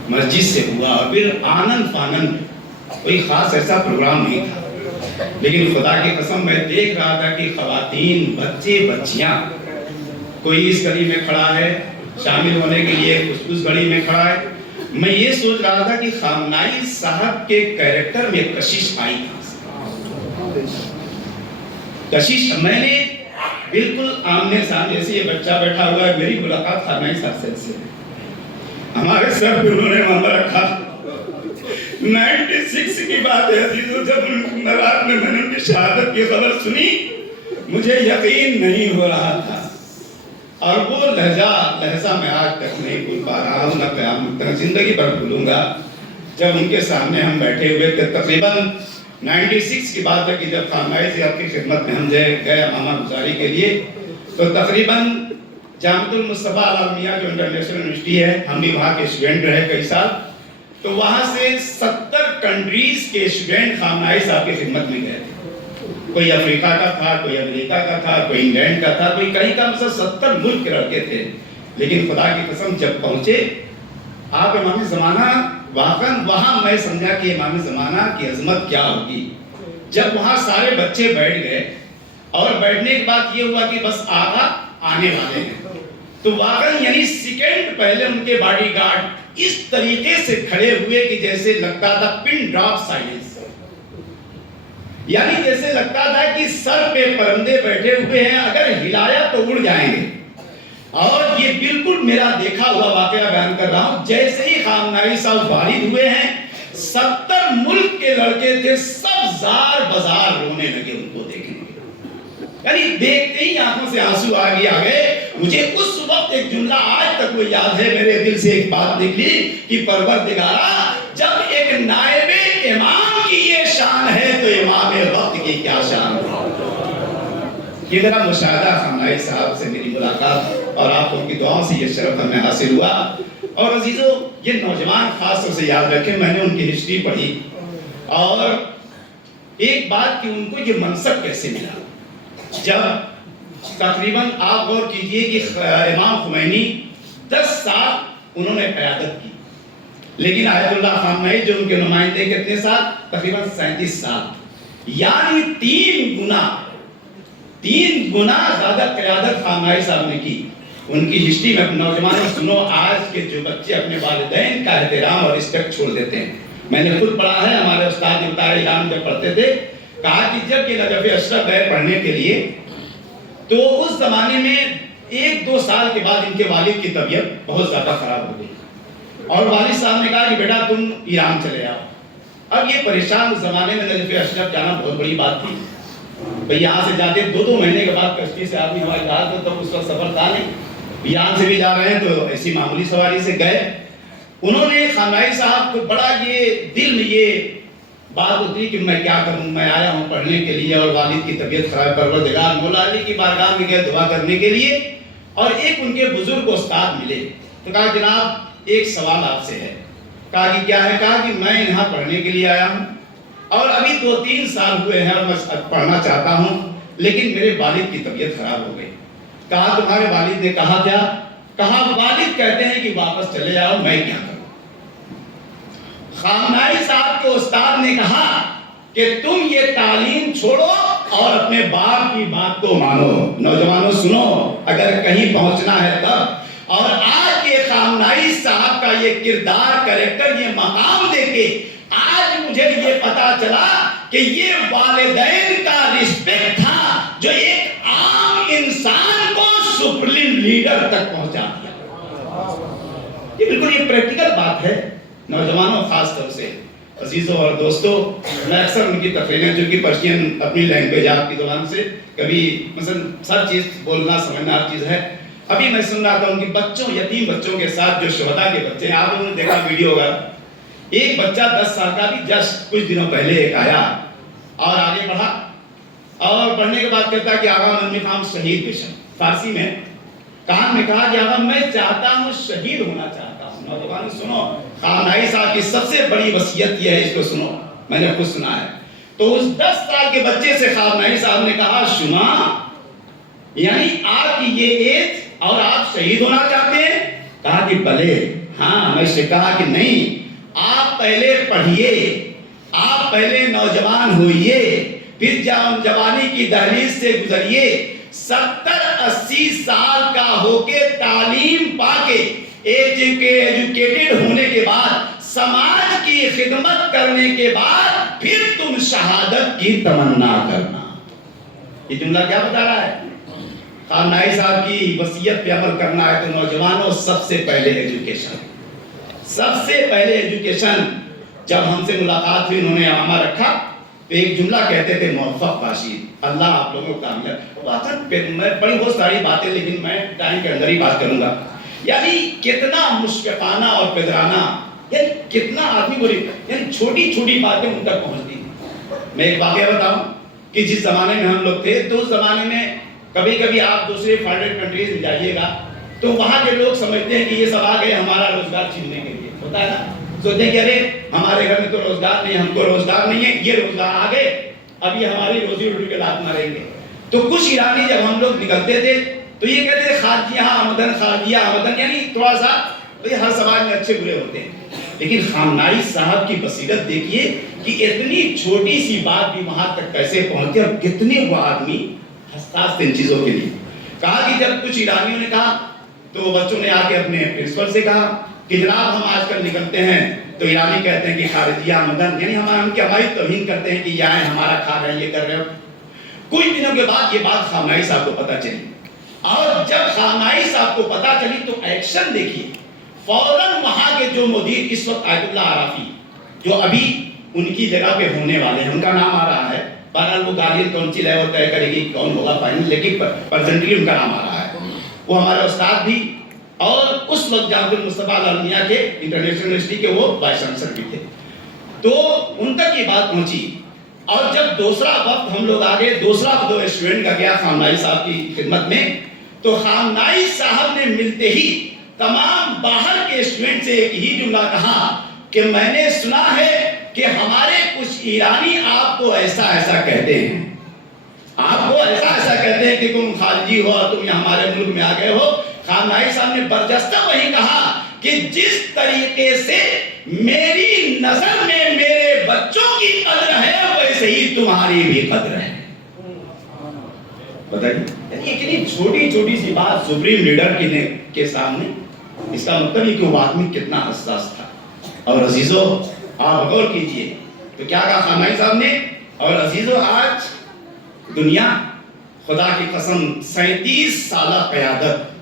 مسجد سے ہوا, پھر آنن فانن کوئی خاص ایسا پروگرام نہیں تھا, لیکن خدا کی قسم میں دیکھ رہا تھا کہ خواتین, بچے, بچیاں, کوئی اس گلی میں کھڑا ہے شامل ہونے کے لیے, اس گلی میں کھڑا ہے. میں یہ سوچ رہا تھا کہ خامنائی صاحب کے کیریکٹر میں کشش آئی تھا. کشش میں نے بالکل آمنے سامنے سے, یہ بچہ بیٹھا ہوا ہے, میری ملاقات خامنائی صاحب سے ہمارے سر پہ انہوں نے وہاں رکھا. 96 کی بات ہے عزیزوں, جب رات میں نے ان کی شہادت کی خبر سنی مجھے یقین نہیں ہو رہا تھا, اور وہ لہجہ میں آج تک نہیں بھول پا رہا ہوں, نہ قیامت تک زندگی بھر بھولوں گا. جب ان کے سامنے ہم بیٹھے ہوئے تھے, تقریباً 96 کی بات ہے کہ جب خامنہ سے آپ کی خدمت میں ہم گئے امامہ گزاری کے لیے, تو تقریباً جامعۃ المصطفیٰ العالمیہ جو انٹرنیشنل یونیورسٹی ہے, ہم بھی وہاں کے اسٹوڈنٹ رہے کئی سال, تو وہاں سے 70 کنٹریز کے اسٹوڈنٹ خامنہ صاحب کی خدمت میں گئے تھے. کوئی افریقہ کا تھا, کوئی امریکہ کا تھا, کوئی انگلینڈ کا تھا, کوئی کہیں کا, مثلا 70 ملک کے لڑکے تھے. لیکن خدا کی قسم جب پہنچے آپ امام زمانہ, واقعاً وہاں میں سمجھا کہ امام زمانہ کی عظمت کیا ہوگی. جب وہاں سارے بچے بیٹھ گئے اور بیٹھنے کے بعد یہ ہوا کہ بس آقا آنے والے ہیں, تو واقعاً یعنی سیکنڈ پہلے ان کے باڈی گارڈ اس طریقے سے کھڑے ہوئے کہ جیسے لگتا تھا پن ڈراپ سائلنس, یعنی جیسے لگتا تھا کہ سر پہ پرندے بیٹھے ہوئے ہیں, اگر ہلایا تو اڑ جائیں گے. اور یہ بالکل میرا دیکھا ہوا واقعہ بیان کر رہا ہوں. جیسے ہی خامنہ صاحب فارغ ہوئے ہیں, 70 ملک کے لڑکے تھے, سب زار بازار رونے لگے ان کو دیکھنے, یعنی دیکھتے ہی آنکھوں سے آنسو آ گئے. مجھے اس وقت ایک جملہ آج تک وہ یاد ہے, میرے دل سے ایک بات نکلی کہ پروردگارا, جب ایک نائب امام کی یہ شان ہے تو امام وقت کی کیا شان ہے. یہ میرا مشاہدہ خامنہ صاحب سے میری ملاقات اور آپ ان کی دعاؤں سے یہ شرف ہمیں حاصل ہوا. اور عزیزوں, یہ نوجوان خاص طور سے یاد رکھیں, میں نے ان کی ہسٹری پڑھی اور ایک بات کہ ان کو یہ منصب کیسے ملا. جب تقریباً آپ غور کیجئے کہ امام خمینی 10 سال انہوں نے قیادت کی, لیکن آیت اللہ خامنہ جو ان کے نمائندے کتنے سال, تقریباً 37 سال, یعنی 3 گنا زیادہ قیادت خامنہ صاحب نے کی. ان کی ہسٹری میں نوجوانوں سنو, آج کے جو بچے اپنے والدین کا احترام اور رسپیکٹ چھوڑ دیتے ہیں. میں نے خود پڑھا ہے, ہمارے استاد ابتدائی ایران جب پڑھتے تھے, کہا کہ جب یہ نجف اشرف گئے پڑھنے کے لیے تو اس زمانے میں 1-2 سال کے بعد ان کے والد کی طبیعت بہت زیادہ خراب ہو گئی, اور والد صاحب نے کہا کہ بیٹا تم ایران چلے جاؤ. اب یہ پریشان, اس زمانے میں نجف اشرف جانا بہت بڑی بات تھی. بھئی یہاں سے جاتے 2 مہینے کے بعد کشتی سے آدمی ہوائی جہاز میں, تب اس وقت سفر تھا نہیں, یہاں سے بھی جا رہے ہیں تو ایسی معمولی سواری سے گئے. انہوں نے خامنہ صاحب کو بڑا یہ دل میں یہ بات ہوتی کہ میں کیا کروں، میں آیا ہوں پڑھنے کے لیے اور والد کی طبیعت خراب، پروردگار مولا علی کی بارگاہ میں گئے دعا کرنے کے لیے، اور ایک ان کے بزرگ استاد ملے تو کہا جناب ایک سوال آپ سے ہے۔ کہا کہ کیا ہے؟ کہا کہ میں یہاں پڑھنے کے لیے آیا ہوں اور ابھی 2-3 سال ہوئے ہیں اور میں پڑھنا چاہتا ہوں، لیکن میرے والد کی طبیعت خراب ہو گئی۔ کہا تمہارے والد نے کہا کیا؟ کہا والد کہتے ہیں کہ واپس چلے جاؤ، میں کیا کروں؟ خامنائی صاحب کے استاد نے کہا کہ تم یہ تعلیم چھوڑو اور اپنے باپ کی بات کو مانو۔ نوجوانوں سنو، اگر کہیں پہنچنا ہے تب۔ اور آج کے خامنائی صاحب کا یہ کردار، کریکٹر، یہ مقام دیکھ کے آج مجھے یہ پتا چلا کہ یہ والدین کا رسپیکٹ تھا جو ایک عام انسان کو سپریم لیڈر تک پہنچا دیا۔ یہ بالکل یہ پریکٹیکل بات ہے نوجوانوں، خاص طور سے عزیزوں اور دوستوں۔ میں اکثر ان کی تقریریں، جو کہ پرشین اپنی لینگویج آپ کی زبان سے کبھی مثلا سر چیز بولنا سمجھنا ہر چیز ہے۔ ابھی میں سن رہا تھا ان کی بچوں، یتیم بچوں کے ساتھ جو شہداء کے بچے ہیں، آپ لوگوں نے دیکھا ویڈیو ہوگا، ایک بچہ 10 سال کا بھی جسٹ کچھ دنوں پہلے ایک آیا اور آگے بڑھا اور پڑھنے کے بعد کہتا کہ آغا من میخوام شہید بشم، فارسی میں کان میں کہا کہ آغا میں چاہتا ہوں شہید ہونا چاہتا ہوں۔ نوجوانوں سنو، خامنائی صاحب کی سب سے بڑی وصیت یہ ہے، اس کو سنو، میں نے خود سنا ہے۔ تو اس 10 سال کے بچے سے خامنائی صاحب نے کہا شما، یعنی آپ کی یہ ایج اور آپ شہید ہونا چاہتے ہیں؟ کہا کہ بلے، ہاں۔ میں سے کہا کہ نہیں، آپ پہلے پڑھیے، آپ پہلے نوجوان ہوئیے، پھر جوانی کی دہلیز سے گزریے، 70-80 سال کا ہو کے تعلیم پا کے ایجوکیٹڈ ہونے کے بعد سماج کی خدمت کرنے کے بعد پھر تم شہادت کی تمنا کرنا۔ یہ جملہ کیا بتا رہا ہے؟ خامنائی صاحب کی وصیت پہ عمل کرنا ہے تو نوجوانوں سب سے پہلے ایجوکیشن، سب سے پہلے ایجوکیشن۔ جب ہم سے ملاقات ہوئی، انہوں نے عامہ رکھا تو ایک جملہ کہتے تھے، موفق باشید، اللہ آپ لوگوں کو کامیاب۔ میں بڑی بہت ساری باتیں، لیکن میں ٹائم کے اندر ہی بات کروں گا۔ یعنی کتنا مشفقانہ اور پدرانہ، یعنی کتنا آدمی بولی، یعنی چھوٹی چھوٹی باتیں ان تک پہنچتی۔ میں ایک واقعہ بتاؤں کہ جس زمانے میں ہم لوگ تھے تو اس زمانے میں کبھی کبھی آپ دوسرے فارورڈ کنٹریز میں جائیے گا تو وہاں کے لوگ سمجھتے ہیں کہ یہ سب آ گئے ہمارا روزگار چھیننے کے لیے، ہوتا ہے نا، سوچتے ہیں کہ ارے ہمارے گھر میں تو روزگار نہیں، ہم کو روزگار نہیں ہے، یہ روزگار آ گئے، اب یہ ہماری روزی روٹی کے لات ماریں گے۔ تو کچھ ایرانی جب ہم لوگ نکلتے تھے تو یہ کہتے تھے خارجیہ آمدن، خارجیہ آمدن، یعنی تھوڑا سا ہر سماج میں اچھے برے ہوتے ہیں۔ لیکن خامنائی صاحب کی بصیرت دیکھیے کہ اتنی چھوٹی سی بات بھی وہاں تک کیسے پہنچے اور کتنے وہ آدمی حساس تھے ان چیزوں کے لیے۔ کہا کہ جب کچھ ایرانیوں نے کہا تو بچوں نے آ کے اپنے پرنسپل سے کہا کہ جناب ہم آج کل نکلتے ہیں تو ایرانی کہتے ہیں کہ خارجیہ آمدن، یعنی ہماری توہین کرتے ہیں کہ یہ آئے ہمارا کھا رہے ہیں، یہ کر رہے ہو۔ کچھ دنوں کے بعد یہ بات خامنائی صاحب کو پتہ چلی، اور جب خامنائی صاحب کو پتہ چلی تو ایکشن دیکھیے، فوراً وہاں کے جو مدیر اس وقت آیت اللہ عرافی، جو ابھی ان کی جگہ پہ ہونے والے ہیں، ان کا نام آ رہا ہے، بہرحال وہ گارڈین کونسل ہے، وہ طے کرے گی کون ہوگا فائنل، لیکن پریزنٹلی ان کا نام آ رہا ہے۔ وہ ہمارے استاد بھی، اور اس وقت جامعہ المصطفیٰ العالمیہ کے انٹرنیشنل یونیورسٹی کے وہ وائس چانسلر بھی تھے، تو ان تک یہ بات پہنچی۔ اور جب دوسرا وقت ہم لوگ آگے، دوسرا دو اسٹوڈنٹ کا گیا خامنائی صاحب کی خدمت میں، تو خامنائی صاحب نے ملتے ہی تمام باہر کے اسٹوڈنٹ سے ایک ہی جملہ کہا کہ میں نے سنا ہے کہ ہمارے کچھ ایرانی آپ کو ایسا ایسا کہتے ہیں، آپ کو ایسا ایسا کہتے ہیں کہ تم خارجی ہو اور تم یہ ہمارے ملک میں آ گئے ہو۔ خامنائی صاحب نے برجستہ وہی کہا کہ جس طریقے سے میری نظر میں میرے بچوں کی قدر ہے ویسے ہی تمہاری بھی قدر ہے۔ بتائیے اتنی چھوٹی چھوٹی سی بات سپریم لیڈر کے سامنے، اس کا مطلب یہ کہ وہ آدمی کتنا حساس تھا۔ اور عزیزوں آپ غور کیجئے تو کیا کہا خامنائی صاحب نے، اور عزیزوں آج دنیا خدا کی قسم 37 سالہ قیادت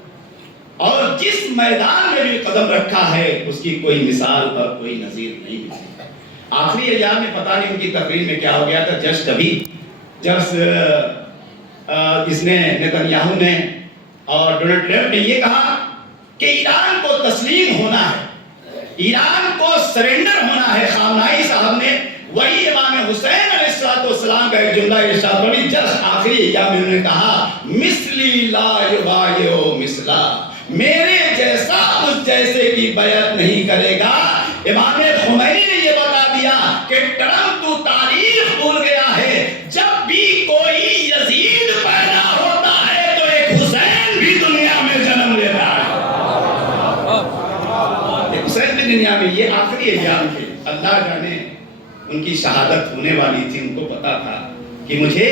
اور جس میدان میں بھی قدم رکھا ہے اس کی کوئی مثال اور کوئی نظیر نہیں ملتی۔ آخری ایام میں پتہ نہیں ان کی تقریر میں کیا ہو گیا تھا، جسٹ ابھی جب اس نے نیتنیاہو نے اور ڈونلڈ ٹرمپ نے یہ کہا کہ ایران کو تسلیم ہونا ہے، ایران کو سرنڈر ہونا ہے، خامنائی صاحب نے وہی امام حسین علیہ السلام کا ایک جملہ ارشاد فرمائی جس آخری ایام میں انہوں نے کہا مثلی لا یبایع مثلا، میرے جیسا اس جیسے کی بیعت نہیں کرے گا۔ امام خمینی نے یہ بتا دیا کہ ٹرمپ تو تاریخ بھول گیا ہے، جب بھی کوئی یزید پیدا ہوتا ہے تو ایک حسین بھی دنیا میں جنم لیتا ہے۔ ایک حسین بھی دنیا میں، یہ آخری ایام تھے، اللہ جانے ان کی شہادت ہونے والی تھی، ان کو پتا تھا کہ مجھے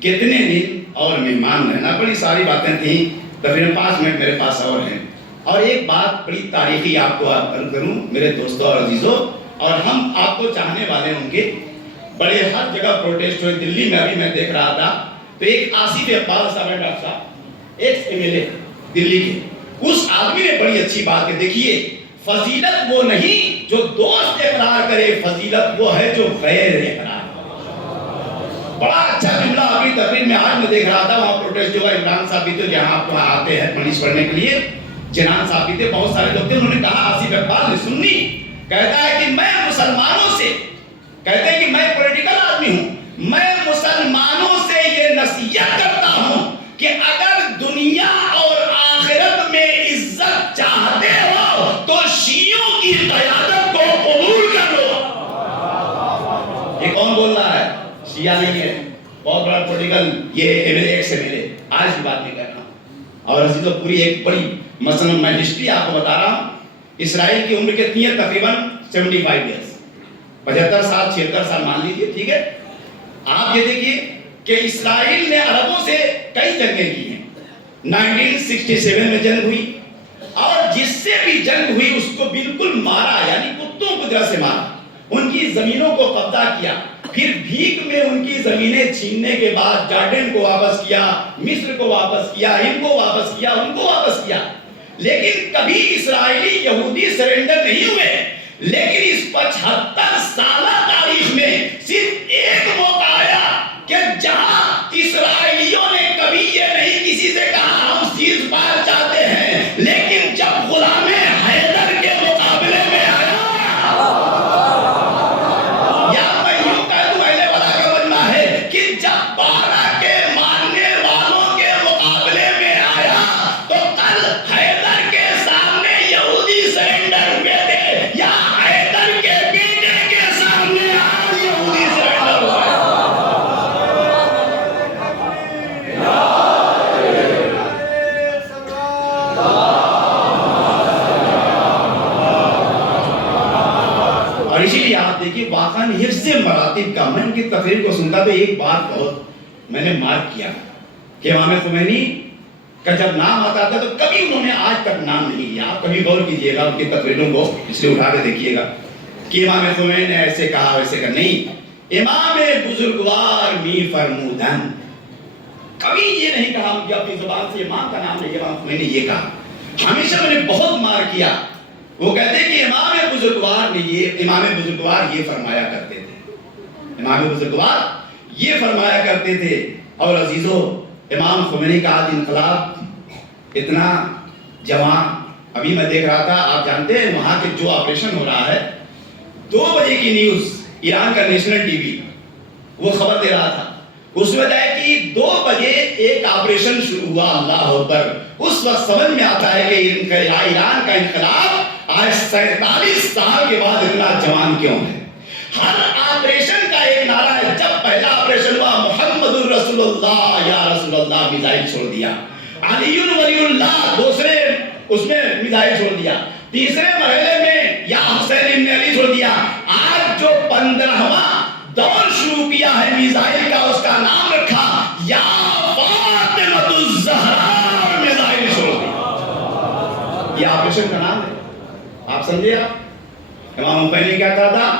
کتنے دن اور مہمان رہنا، بڑی ساری باتیں تھیں، تقریباً 5 منٹ میرے پاس اور ہیں۔ اور ایک بات بڑی تاریخی آپ کو عرض کروں میرے دوستوں اور عزیزوں، اور ہم آپ کو چاہنے والے ہوں گے، بڑے ہر جگہ پروٹیسٹ ہوئے، دلی میں ابھی میں دیکھ رہا تھا تو ایک آصف اقبال صاحب ہے، ڈاکٹر صاحب، ایکس ایم ایل اے دلی کے، اس آدمی نے بڑی اچھی بات ہے، دیکھیے فضیلت وہ نہیں جو دوست اقرار کرے، فضیلت وہ ہے جو غیر اقرار کرے۔ بڑا اچھا جملہ اپنی تقریر میں آج میں دیکھ رہا تھا، وہاں پروٹیسٹ جو ہے، عمران صاحب بھی تو جہاں آپ وہاں آتے ہیں پولیس پڑھنے کے لیے، جنان صاحب بھی تھے، بہت سارے لوگ تھے، انہوں نے کہا آصف اقبال نے سنی، کہتا ہے کہ میں مسلمانوں سے، کہتے ہیں کہ میں پولیٹیکل آدمی ہوں، میں مسلمانوں سے یہ نصیحت کرتا ہوں کہ اگر دنیا اور آخرت میں عزت چاہتے ہو تو شیعوں کی قیادت کو قبول کر لو۔ یہ کون بول رہا ہے؟ شیعہ نہیں ہے، بہت بڑا پولیٹیکل یہ M L A ex M L A, آج کی بات نہیں کر رہا ہوں۔ اور عزیزوں پوری ایک بڑی مثلا میں ہسٹری آپ کو بتا رہا ہوں، اسرائیل کی عمر کتنی ہے؟ تقریباً 75 ایئرس، 75 سال 76 سال مان لیجیے، ٹھیک ہے۔ آپ یہ دیکھیے کہ اسرائیل نے عربوں سے کئی جنگیں کی ہیں، 1967 میں جنگ ہوئی، اور جس سے بھی جنگ ہوئی اس کو بالکل مارا، یعنی کتوں کی طرح سے مارا، ان کی زمینوں کو قبضہ کیا، پھر بھیک میں ان کی زمینیں چھیننے کے بعد جارڈن کو واپس کیا، مصر کو واپس کیا، ان کو واپس کیا، ان کو واپس کیا، لیکن کبھی اسرائیلی یہودی سرنڈر نہیں ہوئے۔ لیکن اس 75 سالہ تاریخ میں صرف ایک موقع آیا کہ جہاں اسرائیلیوں نے کبھی یہ نہیں کسی سے کہا ہم سیز فائر چاہتے ہیں، لیکن جب غلام حیدر کے مقابلے میں آیا، یا میں یوں کہہ دوں اہل ولا کا بننا ہے کہ جب بارہ کے ماننے والوں کے مقابلے میں آیا تو کل حیدر کے سامنے یہودی سرنڈر ہوئے تھے، یا حیدر کے بیٹے کے سامنے آج یہودی سرنڈر ہوئے۔ اور اسی لیے آپ دیکھیے واقعاً حفظ مراتب کا، میں ان کی تقریر کو سنتا تو ایک بات بہت میں نے مارک کیا کہ امام خمینی کا جب نام آتا تھا تو کبھی انہوں نے آج تک نام نہیں لیا۔ آپ کبھی غور کیجئے گا ان کی تقریروں کو، اس لیے اٹھا کے دیکھیے گا کہ امام خمینی نے ایسے کہا ویسے کہا، نہیں، امام بزرگوار می فرمودن، کبھی یہ نہیں کہا ان کی اپنی زبان سے امام کا نام نہیں، امام خمینی یہ کہا۔ ہمیشہ میں نے بہت مار کیا، وہ کہتے ہیں کہ امام بزرگوار یہ فرمایا کرتے تھے، امام بزرگوار یہ فرمایا کرتے تھے۔ اور عزیزو امام خمینی کا آج انقلاب اتنا جوان، ابھی میں دیکھ رہا تھا، آپ جانتے ہیں وہاں کے جو آپریشن ہو رہا ہے، 2 بجے کی نیوز ایران کا نیشنل ٹی وی وہ خبر دے رہا تھا، اس میں بتایا کہ 2 بجے ایک آپریشن شروع ہوا، اللہ اکبر۔ اس وقت سمجھ میں آتا ہے کہ ایران کا انقلاب آج 47 سال کے بعد اتنا جوان کیوں ہے۔ ہر آپریشن کا ایک نعرہ ہے، جب پہلا آپریشن ہوا محمد الرسول اللہ، یا رسول اللہ، میزائل چھوڑ دیا، علی ولی اللہ، دوسرے اس میں میزائل چھوڑ دیا، تیسرے مرحلے میں یا حسین ابن علی چھوڑ دیا، آج جو 15واں دور شروع کیا ہے میزائل کا، اس کا نام رکھا یا فاطمۃ الزہرا، میزائل چھوڑ دیا، یہ آپریشن کا نام ہے۔ آپ سمجھے؟ آپ امام خمینی کیا کہا تھا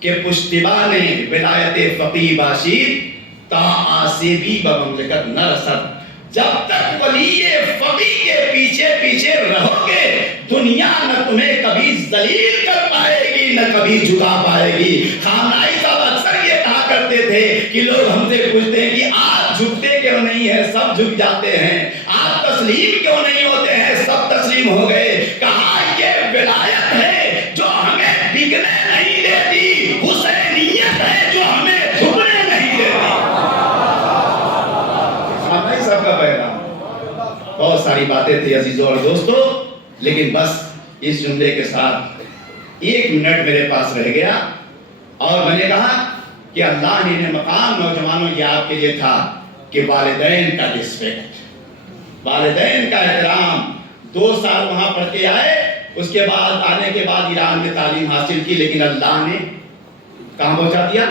کہ پشتیبان ولایت فقیہ باشید تا آسیبی بمملکت نہ رسد، جب تک ولی فقیہ کے پیچھے پیچھے رہو گے دنیا نہ تمہیں کبھی ذلیل کر پائے گی نہ کبھی جھکا پائے گی۔ خامنائی صاحب اکثر یہ کہا کرتے تھے کہ لوگ ہم سے پوچھتے ہیں کہ آپ جھکتے کیوں نہیں ہیں، سب جھک جاتے ہیں، آپ تسلیم کیوں نہیں ہوتے ہیں، سب تسلیم ہو گئے۔ کہا یہ ولایت ہے جو ہمیں بکنے نہیں دیتی، حسینیت ہے ساری باتیں تھی عزیزوں اور دوستوں، لیکن بس اس جملے کے ساتھ 1 منٹ میرے پاس رہ گیا، اور میں نے کہا کہ اللہ نے انہیں مقام نوجوانوں یہ آپ کے لیے تھا کہ والدین کا رسپیکٹ، والدین کا احترام۔ 2 سال وہاں پڑھ کے آئے، اس کے بعد آنے کے بعد ایران میں تعلیم حاصل کی، لیکن اللہ نے کہاں پہنچا دیا؟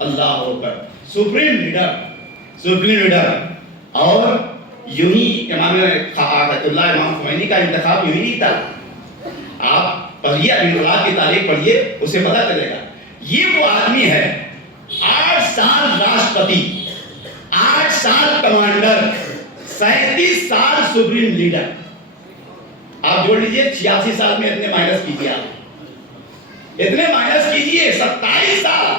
اللہ اکبر، سپریم لیڈر۔ اور یوں ہی امام آیت اللہ امام خمینی کا انتخاب یوں ہی نہیں تھا۔ آپ پڑھیے انقلاب کی تاریخ پڑھیے، اسے پتہ چلے گا۔ یہ وہ آدمی ہے 8 سال راشٹرپتی، 8 سال کمانڈر، 37 سال سپریم لیڈر۔ آپ جوڑ لیجئے 86 سال میں اتنے مائنس کیجئے، آپ اتنے مائنس کیجئے 27 سال،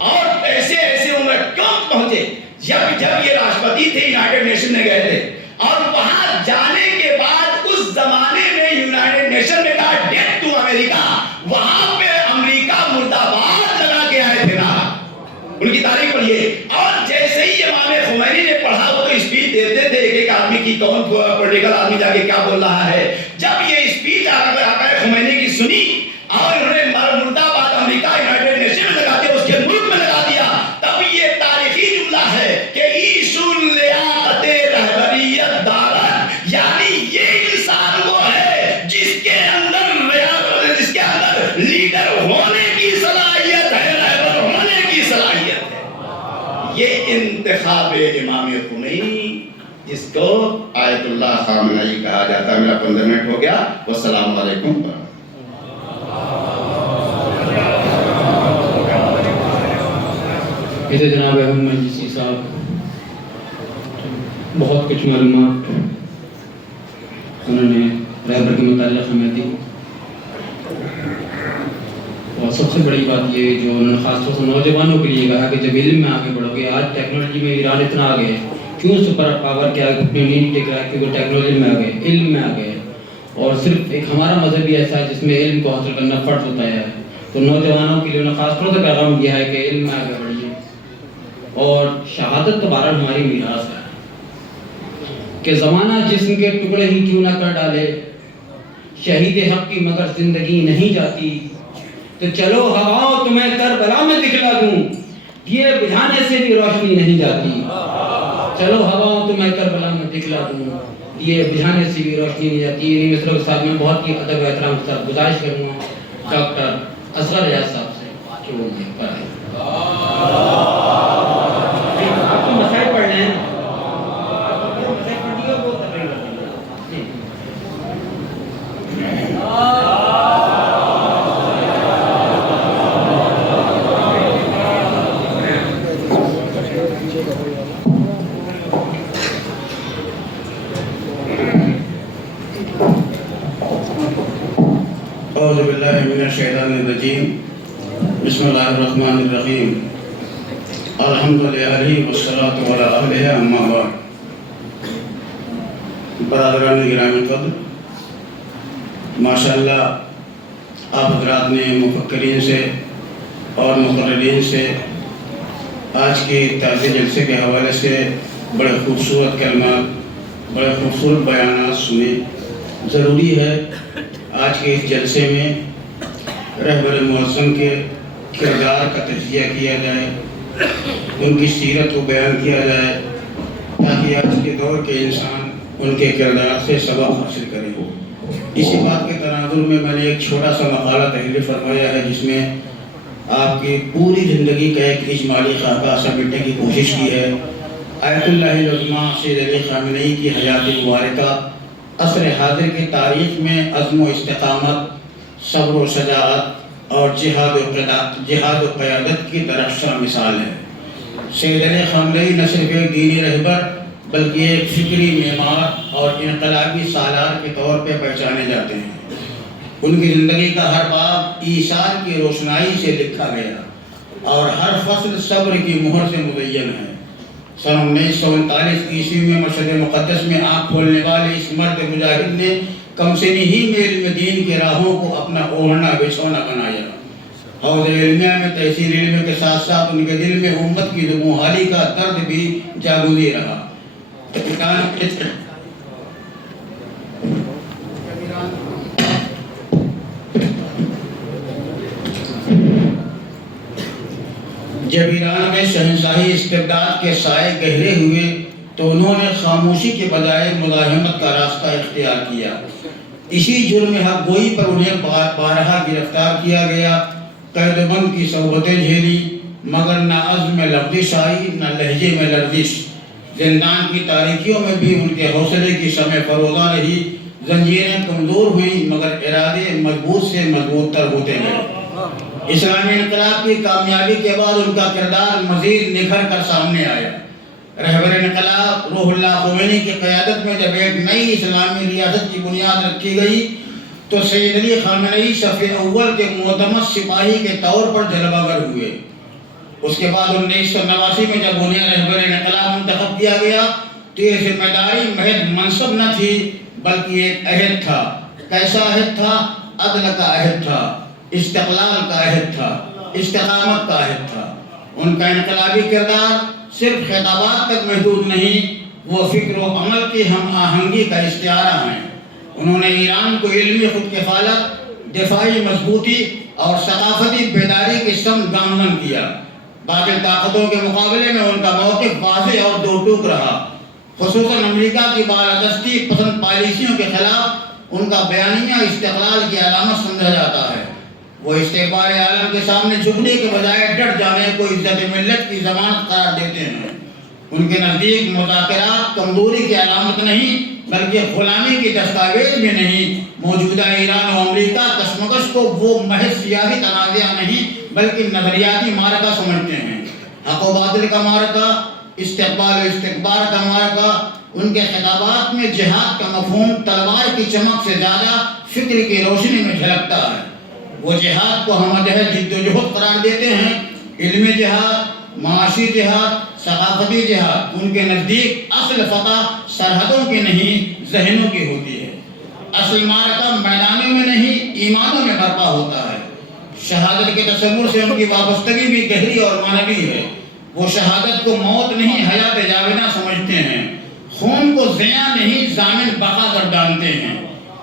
اور ایسے عمر کیوں پہنچے؟ جب یہ راشٹرپتی تھے یونائیٹڈ نیشن میں گئے تھے، اور وہاں جانے کے بعد اس زمانے میں یونائیٹڈ نیشن نے کہا ڈیتھ ٹو امریکہ، وہاں پہ امریکہ مرد آباد لگا کے آئے تھے نا، ان کی تاریخ پڑھیے۔ اور جیسے ہی امام خمینی نے پڑھا، وہ تو اسپیچ دیتے تھے ایک آدمی کی، کون پولیٹیکل آدمی جا کے کیا بول رہا ہے۔ جب یہ اسپیچ آقا خمینی کی سنی، اور انہوں نے مرد آباد امریکہ یونائیٹڈ نیشن میں لگا دیا، اس کے ملک میں لگا دیا، تب یہ تاریخی جملہ ہے کہ ایشون لیاقت رہبریت دارن، یعنی یہ انسان وہ ہے جس کے اندر لیڈر ہونے کی صلاحیت ہے، رہبر ہونے کی صلاحیت ہے۔ یہ انتخاب امام خمینی، جس کو آیت اللہ خامنئی کہا جاتا ہے۔ میرا 15 منٹ ہو گیا، والسلام علیکم۔ اسے جناب احمد مجلسی صاحب بہت کچھ معلومات انہوں نے رہبر کے متعلق ہمیں دی، اور سب سے بڑی بات یہ جو انہوں نے خاص طور سے نوجوانوں کے لیے کہا کہ جب علم میں آگے بڑھو گے، آج ٹیکنالوجی میں ایران اتنا آگے ہے، کیوں سپر پاور کے آگے اپنی نہیں ٹک رہا ہے؟ کیونکہ ٹیکنالوجی میں آگے، علم میں آگے ہے، اور صرف ایک ہمارا مذہب بھی ایسا ہے جس میں علم کو حاصل کرنا فرض ہوتا ہے۔ تو نوجوانوں کے لیے انہوں نے خاص طور سے پیغام دیا ہے کہ علم میں آگے بڑھیے، اور شہادت تو بہرحال ہماری میراث ہے کہ زمانہ جسم کے ٹکڑے ہی کیوں نہ کر ڈالے، شہید حق کی مگر زندگی نہیں جاتی، تو چلو ہواؤں تمہیں کربلا میں دکھلا دوں، یہ بجھانے سے بھی روشنی نہیں جاتی، چلو ہواؤں تمہیں کربلا میں دکھلا دوں، یہ بجھانے سے بھی روشنی نہیں جاتی۔ یہ مصروں کے ساتھ میں بہت ہی ادب و احترام کے ساتھ گزارش کروں گا ڈاکٹر اصغر ریاض صاحب سے کہ وہ مجھے پڑھائیں۔ آپ کو مسائل پڑھ لیں، مسائل پڑھ دیئے وہ تقریر کریں۔ اعوذ باللہ من الشیطان الرجیم، بسم اللہ الرحمن الرحیم، الحمدللہ والصلاة علی اہلہ، اما بعد۔ برادران گرامی قدر، ماشاءاللہ آپ حضرات نے مفکرین سے اور مقررین سے آج کے تازہ جلسے کے حوالے سے بڑے خوبصورت کلمات، بڑے خوبصورت بیانات سنے۔ ضروری ہے آج کے اس جلسے میں رہبر معظم کے کردار کا تجزیہ کیا جائے، ان کی سیرت کو بیان کیا جائے، تاکہ آج کے دور کے انسان ان کے کردار سے سبق حاصل کریں۔ اسی بات کے تناظر میں میں نے ایک چھوٹا سا مقالہ تحریر فرمایا ہے، جس میں آپ کی پوری زندگی کا ایک اجمالی خاکہ سمیٹنے کی کوشش کی ہے۔ آیت اللہ العظمیٰ سید علی خامنئی کی حیات مبارکہ عصر حاضر کی تاریخ میں عزم و استقامت، صبر و شجاعت اور جہاد و قیادت کی درخشاں مثال ہے۔ سید علی خامنئی نہ صرف ایک دینی رہبر بلکہ ایک فکری معمار اور انقلابی سالار کے طور پہ پہچانے جاتے ہیں۔ ان کی زندگی کا ہر باب ایثار کی روشنائی سے لکھا گیا اور ہر فصل صبر کی مہر سے مزین ہے۔ سن 1939 عیسوی میں مشہد مقدس میں آنکھ کھولنے والے اس مرد مجاہد نے کم سنی ہی میں علم دین کے راہوں کو اپنا اوڑھنا بچھونا بنایا۔ حوض علمیہ میں تحصیل علم کے ساتھ ساتھ ان کے دل میں امت کی دموحالی کا درد بھی جاگودی رہا۔ جب ایران میں شہنشاہی استبداد کے سائے گہرے ہوئے تو انہوں نے خاموشی کے بجائے مزاحمت کا راستہ اختیار کیا۔ اسی جرم حق گوئی پر انہیں بارہا گرفتار کیا گیا، قید و بند کی صحبتیں جھیلی، مگر نہ عزم میں لفظش آئی نہ لہجے میں لرزش۔ زندان کی تاریکیوں میں بھی ان کے حوصلے کی شمع فروزاں رہی، زنجیریں کمزور ہوئیں مگر ارادے مضبوط سے مضبوط تر ہوتے گئے۔ اسلامی انقلاب کی کامیابی کے بعد ان کا کردار مزید نکھر کر سامنے آیا۔ رہبر انقلاب روح اللہ خمینی کی قیادت میں جب ایک نئی اسلامی ریاست کی بنیاد رکھی گئی تو سید علی خامنئی صف اول کے معتمد سپاہی کے طور پر جلوہ گر ہوئے۔ اس کے بعد 1989 میں جب انہیں رہبر انقلاب منتخب کیا گیا تو یہ ذمہ داری محض منصب نہ تھی بلکہ ایک عہد تھا۔ کیسا عہد تھا؟ عدل کا عہد تھا، استقلال کا عہد تھا، استقامت کا عہد تھا۔ ان کا انقلابی کردار صرف خطابات تک محدود نہیں، وہ فکر و عمل کی ہم آہنگی کا استعارہ ہیں۔ انہوں نے ایران کو علمی خود کفالت، دفاعی مضبوطی اور ثقافتی بیداری کی سمت گامزن کیا۔ باطل طاقتوں کے مقابلے میں ان کا موقف واضح اور دو ٹوک رہا۔ خصوصاً امریکہ کی بالادستی پسند پالیسیوں کے خلاف ان کا بیانیہ استقلال کی علامت سمجھا جاتا ہے۔ وہ استعمار عالم کے سامنے جھکنے کے بجائے ڈٹ جانے کو عزت ملت کی ضمانت قرار دیتے ہیں۔ ان کے نزدیک مذاکرات کمزوری کی علامت نہیں بلکہ غلامی کی دستاویز بھی نہیں۔ موجودہ ایران و امریکہ کشمکش کو وہ محض سیاسی تنازع نہیں بلکہ نظریاتی معرکہ سمجھتے ہیں۔ حق و باطل کا معرکہ، استقبال و استکبار کا معرکہ۔ ان کے خطابات میں جہاد کا مفہوم تلوار کی چمک سے زیادہ فکر کی روشنی میں جھلکتا ہے۔ وہ جہاد کو ہم جہد جد و جہد قرار دیتے ہیں، علمی جہاد، معاشی جہاد، ثقافتی جہاد۔ ان کے نزدیک اصل فتح سرحدوں کی نہیں ذہنوں کی ہوتی ہے۔ اصل معرکہ میدانوں میں نہیں ایمانوں میں برپا ہوتا ہے۔ شہادت کے تصور سے ان کی وابستگی بھی گہری اور معنوی ہے۔ وہ شہادت کو موت نہیں حیات جاوداں سمجھتے ہیں، خون کو زیاں نہیں ضامن بقا گردانتے ہیں۔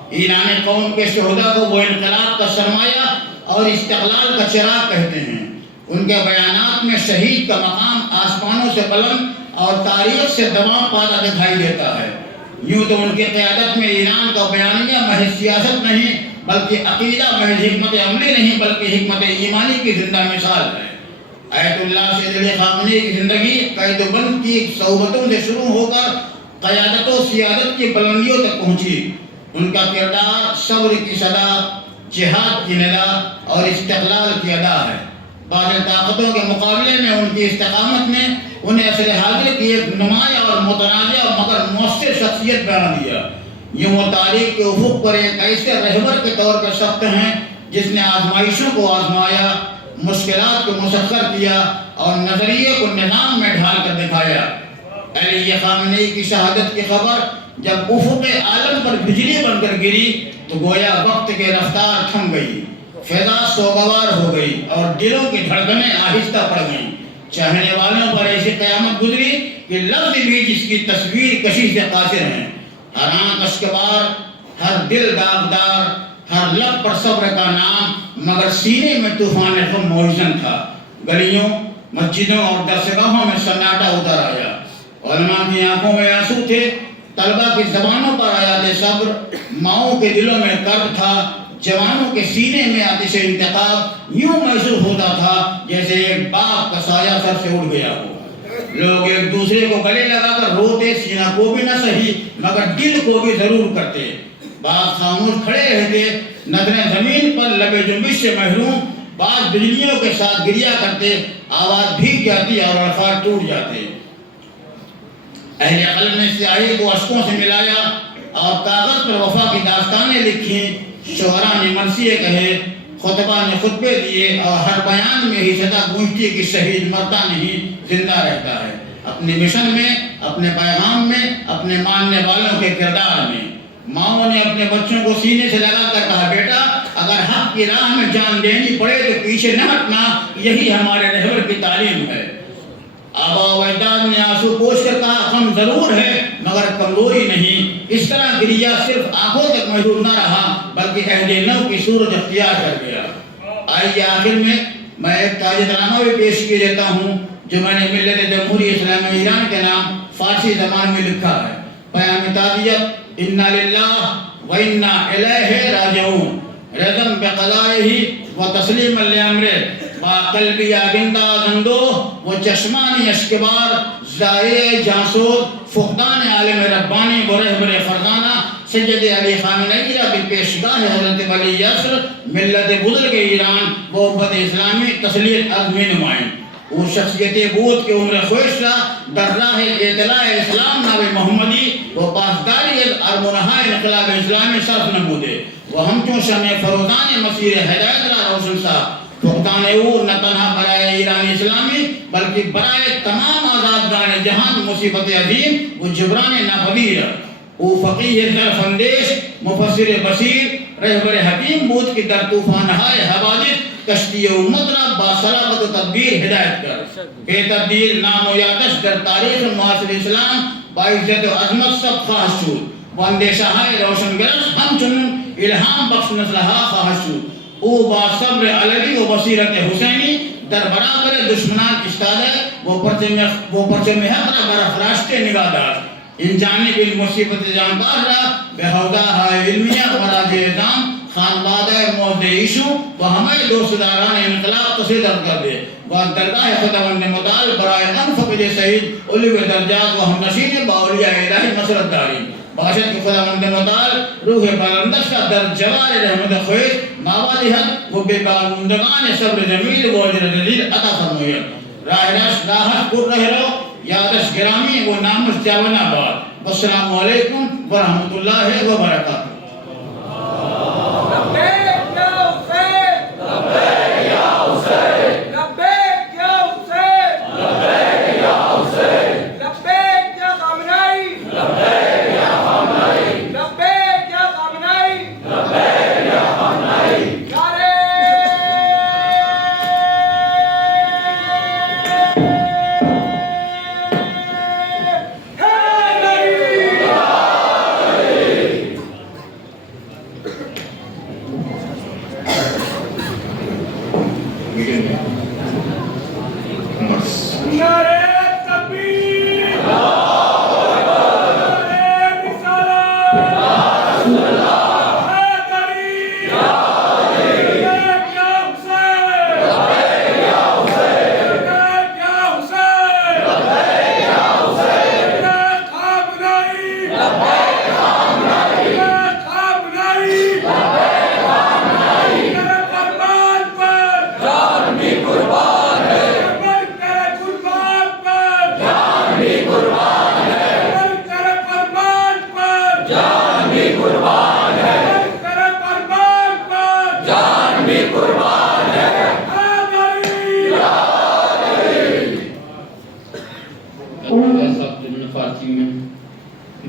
ایرانی قوم کے شہداء کو وہ انقلاب کا سرمایہ اور استقلال کا چراغ کہتے ہیں۔ ان کے بیانات میں شہید کا مقام آسمانوں سے بلند اور تاریخ سے دوام پاتا دکھائی دیتا ہے۔ یوں تو ان کی قیادت میں ایران کا بیانیہ محض سیاست نہیں بلکہ عقیدہ، محض حکمت عملی نہیں بلکہ حکمت ایمانی کی زندہ مثال ہے۔ آیت اللہ سید علی خامنئی کی زندگی قید و بند کی صحبتوں سے شروع ہو کر قیادت و سیادت کی بلندیوں تک پہنچی۔ ان کا کردار صبر کی صدا، جہاد کی ندا اور استقلال کی ادا ہے۔ باطل طاقتوں کے مقابلے میں ان کی استقامت نے انہیں عصر حاضر کی ایک نمایاں اور متنازع مگر مؤثر شخصیت بنا دیا۔ یوں وہ تاریخ کے افق پر ایک ایسے رہبر کے طور پر ثبت ہیں جس نے آزمائشوں کو آزمایا، مشکلات کو مسخر کیا اور نظریے کو نظام میں ڈھال کر دکھایا۔ علی خامنئی کی شہادت کی خبر جب افق عالم پر بجلی بن کر گری تو گویا وقت کے رفتار تھم گئی، فضا سوگوار ہو گئی اور دلوں کی دھڑکنیں آہستہ پڑ گئیں۔ چاہنے والوں پر ایسی قیامت گزری کہ لفظ بھی جس کی تصویر کشی سے قاصر ہیں۔ ہر آنکھ اشکبار، ہر دل داغدار، ہر لب پر صبر کا نام، مگر سینے میں طوفان غم موجزن تھا۔ گلیوں، مسجدوں اور درسگاہوں میں سناٹا اتر آیا۔ علماء کی آنکھوں میں آنسو تھے، طلبہ کی زبانوں پر آیات صبر، ماؤں کے دلوں میں کرب تھا، جوانوں کے سینے میں آتش انتخاب۔ یوں محسوس ہوتا تھا جیسے ایک باغ کا سایہ سر سے اڑ گیا ہو۔ لوگ ایک دوسرے کو گلے لگا کر روتے، سینہ کو بھی نہ سہی مگر دل کو بھی ضرور کرتے۔ بعض خاموش کھڑے رہتے، نظریں زمین پر لبے جنبش سے محروم، بعض بجلیوں کے ساتھ گریا کرتے، آواز بھیگ جاتی اور الفاظ ٹوٹ جاتے۔ اہل قلم نے سیاہی کو اشکوں سے ملایا اور کاغذ پر وفا کی داستانیں لکھیں۔ شعراء نے مرثیے کہے، خطبہ نے خطبے دیے اور ہر بیان میں ہی صدا گونجتی کہ شہید مرتا نہیں زندہ رہتا ہے، اپنے مشن میں، اپنے پیغام میں، اپنے ماننے والوں کے کردار میں۔ ماؤں نے اپنے بچوں کو سینے سے لگا کر کہا، بیٹا اگر حق کی راہ میں جان دینی پڑے تو پیچھے نہ ہٹنا، یہی ہمارے رہبر کی تعلیم ہے۔ آبا و اجداد نے آنسو پوچھ کر کہا، غم ضرور ہے مگر کمزوری نہیں۔ اس طرح گریا صرف آنکھوں تک محدود نہ رہا بلکہ عہد نو کی صورت اختیار کر گیا۔ آئیے آخر میں میں ایک تاج نامہ بھی پیش کیے دیتا ہوں جو میں نے ملت جمہوری اسلامی ایران کے نام فارسی زبان میں لکھا ہے. پیام تعزیت: انا للہ و انا الیہ راجعون، رضا بقضائہ و تسلیما لامرہ، با قلبی آگندہ زندو و چشمانی اشکبار، ظاہر جاسود فقدان عالم ربانی و رہبر فرزانہ سید علی خامنئی را پیشگاہ حضرت ولی عصر ملت بزرگ ایران و امت اسلامی تسلیت عظمی نمائن. وہ شخصیت بود کے عمر خوش را در راہ اطلاع اسلام ناب محمدی و پاسداری اور منہا انقلاب اسلامی صرف نمودے. وہ ہم چون شمع فروزان مسیر ہدایت را روشن سا فقدان او نہ تنہا برائے ایران اسلامی بلکہ برائے تمام آزادگان جہان مصیبت عظیم و جبران ناپذیر. او فقیہ ظرف اندیش، مفسر بصیر، رہبر حکیم بود کی در طوفانہائے حوادث کشتی امت را باصلابت و تدبیر ہدایت کر بے تبدیل نام و یادش در تاریخ معاصر اسلام باعزت و عظمت سب خواہش شد و اندیشہائے روشن گرس ہم چنن الہام بخش نسلہا خواہش شد. او با صبر علوی و بصیرت حسینی در برابر دشمنان اشتادہ وہ پرچم حق را برافراشتے نگاہ دار. ان جانب المصیبت جانبار را بہودہ علمیہ وراج اعظام خانوادہ موضع ایشو و ہمیں دوست داران انقلاب تصدیق کر دے و درگاہ خداوند متعال برائے انفق سعید علو درجات و ہم نشین باولیاء الہی مسرت داری. باشد کی خداوند متعال روح بلندش کا در جوار رحمت خویش ماواد حد و بے بالمندگان صبر جمیل و عجر جلیل عطا فرمویت. راہش پر رہ رو یادش گرامی و نامش جاون آباد. والسلام علیکم ورحمۃ اللہ وبرکاتہ.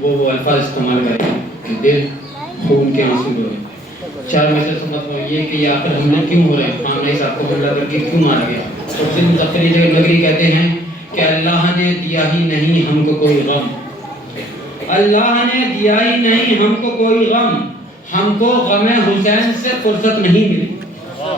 وہ الفاظ استعمال کریں کہ دل خون کے آنسو ہوئے. چار میں سے سمجھ ہو یہ کہ یہ آخر حملے کیوں ہو رہے ہیں، خامنئی صاحب کو حملہ کر کے کیوں مارا گیا. سب سے متفری نگری کہتے ہیں کہ اللہ نے دیا ہی نہیں ہم کو کوئی غم، اللہ نے دیا ہی نہیں ہم کو کوئی غم، ہم کو غم حسین سے فرصت نہیں ملی.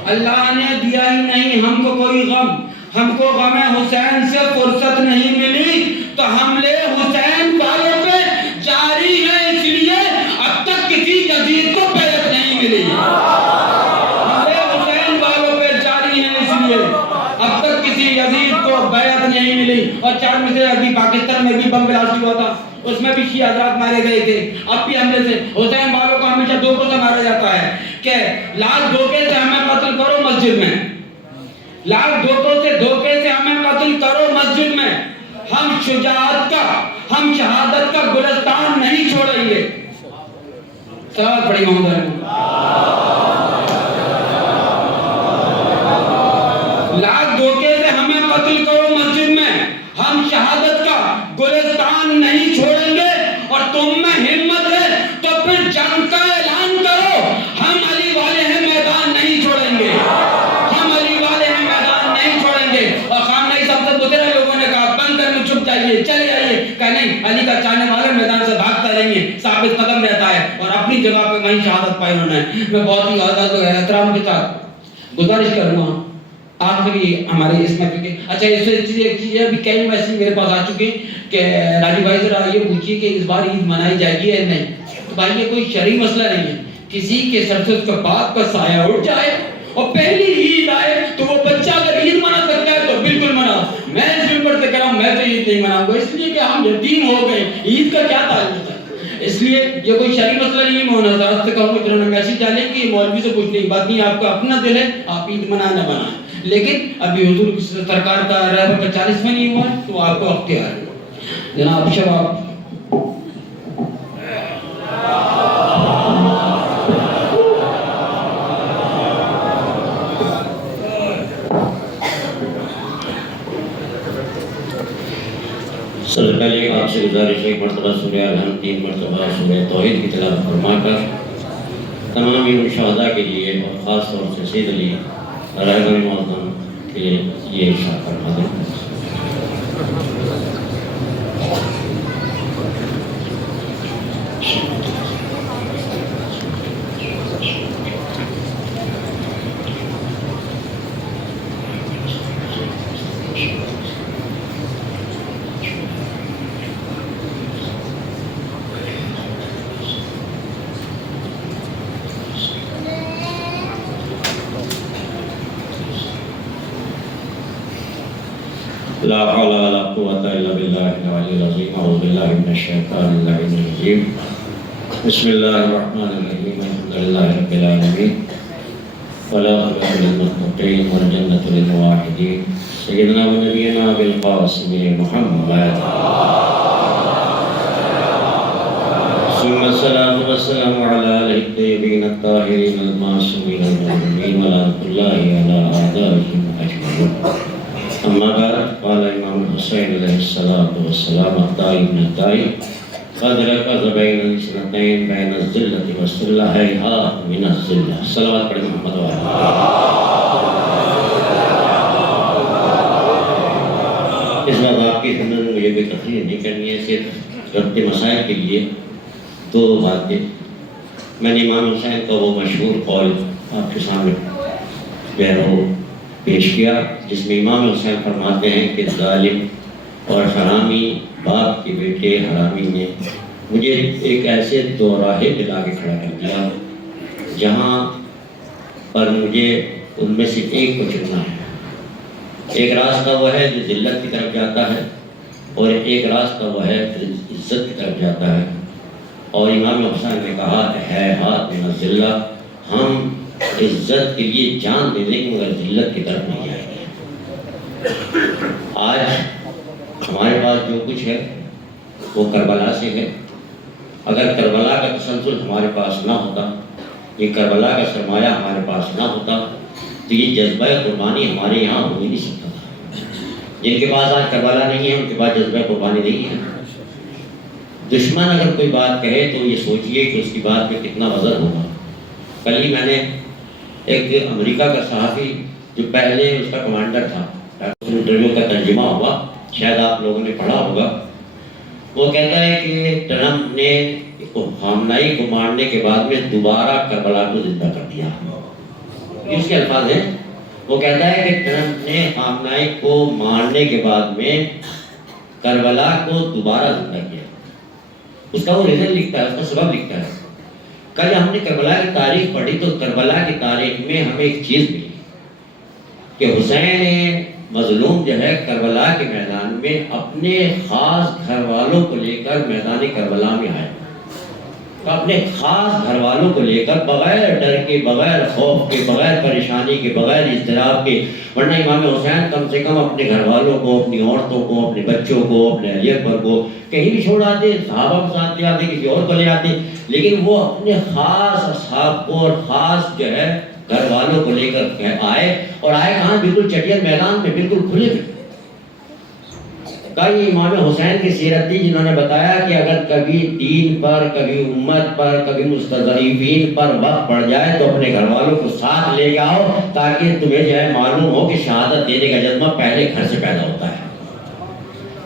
اللہ نے دیا ہی نہیں ہم کو کوئی غم، ہم کو غم حسین سے فرصت نہیں ملی، تو حملے حسین والوں پہ جاری ہے اس لیے اب تک کسی یزید کو بیعت نہیں ملی. حملے حسین والوں پہ جاری ہے اس لیے اب تک کسی یزید کو بیعت نہیں ملی. اور چار میں سے ابھی پاکستان میں بھی بم بلاسٹ ہوا تھا، اس میں بھی شیعہ حضرات مارے گئے تھے. اب بھی حملے سے حسین والوں کو ہمیشہ دھوکوں سے مارا جاتا ہے کہ لاکھ دھوکے سے ہمیں قتل کرو مسجد میں، لاکھ دھوکے سے ہمیں قتل کرو مسجد میں، ہم شجاعت کا، ہم شہادت کا گلستان نہیں چھوڑیں گے. سوال پڑھی محمد لاکھ دھوکے سے ہمیں قتل کرو مسجد میں، ہم شہادت کا گلستان نہیں چھوڑیں گے. اور تم میں ہمت ہے تو پھر جنگ کا اعلان کرو، ہم علی والے ہیں میدان نہیں چھوڑیں گے، ہم علی والے ہیں میدان نہیں چھوڑیں گے. اور خامنئی صاحب سے بترے لوگوں نے کہا بند کر میں چھپ جائیے چلے جائیے، کہ نہیں علی کا چاہنے والے میدان سے بھاگتا رہیں گے، ثابت قدم رہتا ہے اور اپنی جگہ پہ وہیں شہادت پائی انہوں نے. میں بہت ہی احترام کے ساتھ گزارش کروں گا آخری ہمارے اس میں اچھا اس سے ایک چیز ہے، ابھی کئی میسیج میرے پاس آ چکے ہیں کہ راجی بھائی ذرا یہ پوچھیے کہ اس بار عید منائی جائے گی یا نہیں. تو بھائی یہ کوئی شرعی مسئلہ نہیں ہے. کسی کے سر سے اس کا باپ کا سایہ اٹھ جائے اور پہلی عید آئے تو وہ بچہ اگر عید منا سکتا ہے تو بالکل منا. میں اس ممبر سے کہہ رہا ہوں میں تو عید نہیں مناؤں گا، اس لیے کہ ہم یتیم ہو گئے، عید کا کیا تعلق ہے. اس لیے یہ کوئی شرعی مسئلہ نہیں ہے. میں حضرات سے کہوں گا جنہوں نے میسیج ڈالے کہ مولوی سے پوچھنے کی بات نہیں، آپ کا اپنا دل ہے، آپ عید منانا بنائیں. لیکن ابھی حضور سرکار کا رہبر کا 40واں نہیں ہوا ہے تو آپ کو اختیار ہے. جناب شباب سب سے پہلے آپ سے گزارش ہے، ایک مرتبہ سورہ الحمد، 3 مرتبہ سورہ توحید کی تلاوت فرما کر تمام ان شہداء کے لیے اور خاص طور سے سید علی رہبر معظم کے لیے یہ ارشاد فرما دیں. لا حول ولا قوة إلا بالله العلي العظيم. أعوذ بالله من الشيطان اللعين الرجيم. بسم الله الرحمن الرحيم. الحمد لله رب العالمين والعاقبة للمتقين والجنة للموحدين سيدنا ونبينا بالقاسم محمد ثم الصلاة والسلام على آله الطيبين الطاهرين المعصومين المؤمنين ولعنة الله على أعدائهم أجمعين. أما بعد، قال إمام الحسين عليه الصلاة والسلام الطائي من الطائي قد ركز بين الاثنتين بين الذلة والذلة هيهات من الذلة. صلوات پڑھیں محمد وعلى اس بات آپ کی خدمت میں مجھے کوئی تقریر نہیں کرنی ہے، صرف ربط مسائل کے لیے 2 باتیں. میں نے امام حسین کا وہ مشہور قول آپ کے سامنے پیش کیا جس میں امام حسین فرماتے ہیں کہ ظالم اور حرامی باپ کے بیٹے حرامی نے مجھے ایک ایسے 2 راہیں دلا کے کھڑا کر دیا جہاں پر مجھے ان میں سے ایک کو چننا ہے. ایک راستہ وہ ہے جو ذلت کی طرف جاتا ہے اور ایک راستہ وہ ہے جو عزت کی طرف جاتا ہے. اور امام حسین نے کہا ہے ہاتھ من الذلہ، ہم عزت کے لیے جان دے دیں گے مگر ذلت کی طرف نہیں جائیں گے. آج ہمارے پاس جو کچھ ہے وہ کربلا سے ہے. اگر کربلا کا تسلسل ہمارے پاس نہ ہوتا، یہ کربلا کا سرمایہ ہمارے پاس نہ ہوتا تو یہ جذبہ قربانی ہمارے یہاں ہو ہی نہیں سکتا تھا. جن کے پاس آج کربلا نہیں ہے ان کے پاس جذبہ قربانی نہیں ہے. دشمن اگر کوئی بات کہے تو یہ سوچئے کہ اس کی بات میں کتنا وزن ہوگا. کل ہی میں نے ایک امریکہ کا صحافی جو پہلے اس کا کمانڈر تھا، انٹرویو کا ترجمہ ہوا، شاید آپ لوگوں نے پڑھا ہوگا. وہ کہتا ہے کہ ٹرمپ نے خامنائی کو مارنے کے بعد میں دوبارہ کربلا کو زندہ کر دیا. اس کے الفاظ ہیں. وہ کہتا ہے کہ ٹرمپ نے خامنائی کو مارنے کے بعد میں کربلا کو دوبارہ زندہ کیا. اس کا وہ ریزن لکھتا ہے، اس کا سبب لکھتا ہے. کل ہم نے کربلا کی تاریخ پڑھی تو کربلا کی تاریخ میں ہمیں ایک چیز ملی کہ حسین مظلوم جو ہے کربلا کے میدان میں اپنے خاص گھر والوں کو لے کر میدان کربلا میں آئے. اپنے خاص گھر والوں کو لے کر بغیر ڈر کے، بغیر خوف کے، بغیر پریشانی کے، بغیر اضطراب کے. ورنہ امام حسین کم سے کم اپنے گھر والوں کو، اپنی عورتوں کو، اپنے بچوں کو، اپنے علی اکبر کو کہیں بھی چھوڑ آتے، صحابہ کو ساتھ لے آتے، کسی اور کو لے آتے، لیکن وہ اپنے خاص اصحاب کو اور خاص جو ہے گھر والوں کو لے کر آئے. اور آئے کہاں؟ بالکل چٹیر میدان میں، بالکل کھلے میں. کئی امام حسین کی سیرت تھی جنہوں نے بتایا کہ اگر کبھی دین پر، کبھی امت پر، کبھی مستضعفین پر وقت پڑ جائے تو اپنے گھر والوں کو ساتھ لے جاؤ تاکہ تمہیں جو ہے معلوم ہو کہ شہادت دینے کا جذبہ پہلے گھر سے پیدا ہوتا ہے.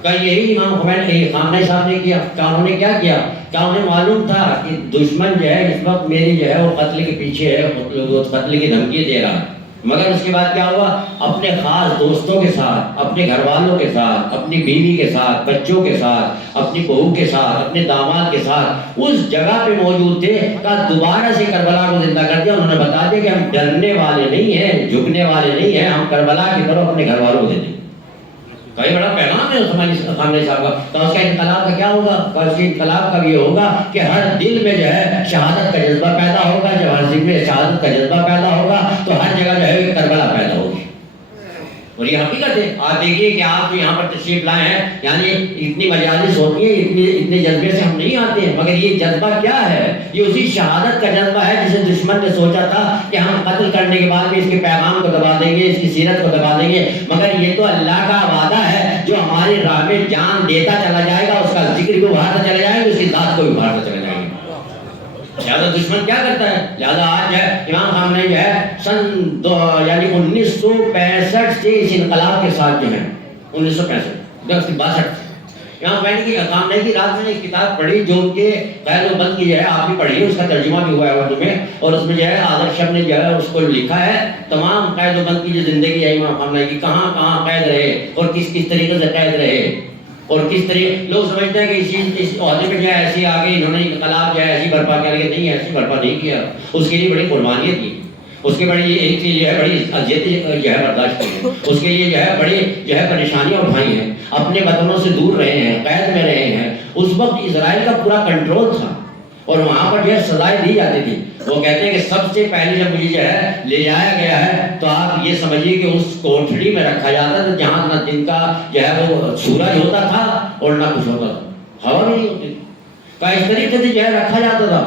کل یہی امام خامنہئی صاحب نے کیا. انہوں نے کیا کیا؟ کیا انہیں معلوم تھا کہ دشمن جو ہے اس وقت میری جو ہے وہ قتل کے پیچھے ہے، قتل کی دھمکی دے رہا ہے. مگر اس کے بعد کیا ہوا؟ اپنے خاص دوستوں کے ساتھ، اپنے گھر والوں کے ساتھ، اپنی بیوی کے ساتھ، بچوں کے ساتھ، اپنی بہو کے ساتھ، اپنے داماد کے ساتھ اس جگہ پہ موجود تھے. کہا دوبارہ سے کربلا کو زندہ کر دیا. انہوں نے بتا دیا کہ ہم ڈرنے والے نہیں ہیں، جھکنے والے نہیں ہیں، ہم کربلا کی طرف اپنے گھر والوں کو دے دیں. کئی بڑا پیغام ہے عثمانی خامنہ صاحب کا. تو اس کا انقلاب کا کیا ہوگا؟ اس کے انقلاب کا یہ ہوگا کہ ہر دل میں جو ہے شہادت کا جذبہ پیدا ہوگا. جب ہر دل میں شہادت کا جذبہ پیدا ہوگا تو ہر جگہ جو ہے کربلا پیدا ہوگی. اور یہ حقیقت ہے. آپ دیکھیے کہ آپ یہاں پر تشریف لائے ہیں، یعنی اتنی مجالس ہوتی ہیں، اتنے جذبے سے ہم نہیں آتے ہیں، مگر یہ جذبہ کیا ہے؟ یہ اسی شہادت کا جذبہ ہے جسے دشمن نے سوچا تھا کہ ہم قتل کرنے کے بعد بھی اس کے پیغام کو دبا دیں گے، اس کی سیرت کو دبا دیں گے. مگر یہ تو اللہ کا وعدہ ہے جو ہماری راہ میں جان دیتا چلا جائے گا، اس کا ذکر بھی ابھارتا چلا جائے گا، اس کی ذات کو بھی ابھارتا چلا جائے گا. لہٰذا دشمن کیا کرتا ہے؟ لہٰذا آج ہے امام خامنہ جو ہے سن یعنی 1965 سے اس انقلاب کے ساتھ جو ہے 1965 امام خامنہ کی رات میں ایک کتاب پڑھی جو ان کے قید و بند کی جو ہے آپ بھی پڑھیے، اس کا ترجمہ بھی ہوا ہے اردو میں، اور اس میں جو ہے آدر شب نے جو ہے اس کو لکھا ہے تمام قید و بند کی جو زندگی ہے امام خامنہ کی، کہاں کہاں قید رہے اور کس کس طریقے سے قید رہے، اور کس طریقے لوگ سمجھتے ہیں کہ اس عہدے پہ جو ہے ایسی آ گئی، انہوں نے انقلاب جو ہے ایسی برپا کیا، لیکن نہیں، ایسی برپا نہیں کیا. اس کے لیے بڑی قربانیاں دی، اس کے بڑی ایک چیز جو ہے بڑی اذیت جو ہے برداشت کی ہے، اس کے لیے جو ہے بڑی جو ہے پریشانیاں اٹھائی ہیں، اپنے وطنوں سے دور رہے ہیں، قید میں رہے ہیں. اس وقت اسرائیل کا پورا کنٹرول تھا اور وہاں پر جو ہے سزائیں دی جاتی تھی. وہ کہتے ہیں کہ سب سے پہلے جب مجھے جو ہے لے جایا گیا ہے تو آپ یہ سمجھیے کہ اس کوٹھڑی میں رکھا جاتا تھا جہاں نہ دن کا جو ہے وہ سورج ہوتا تھا اور نہ کچھ ہوتا تھا، ہوا بھی نہیں ہوتی. اس طریقے سے جو ہے رکھا جاتا تھا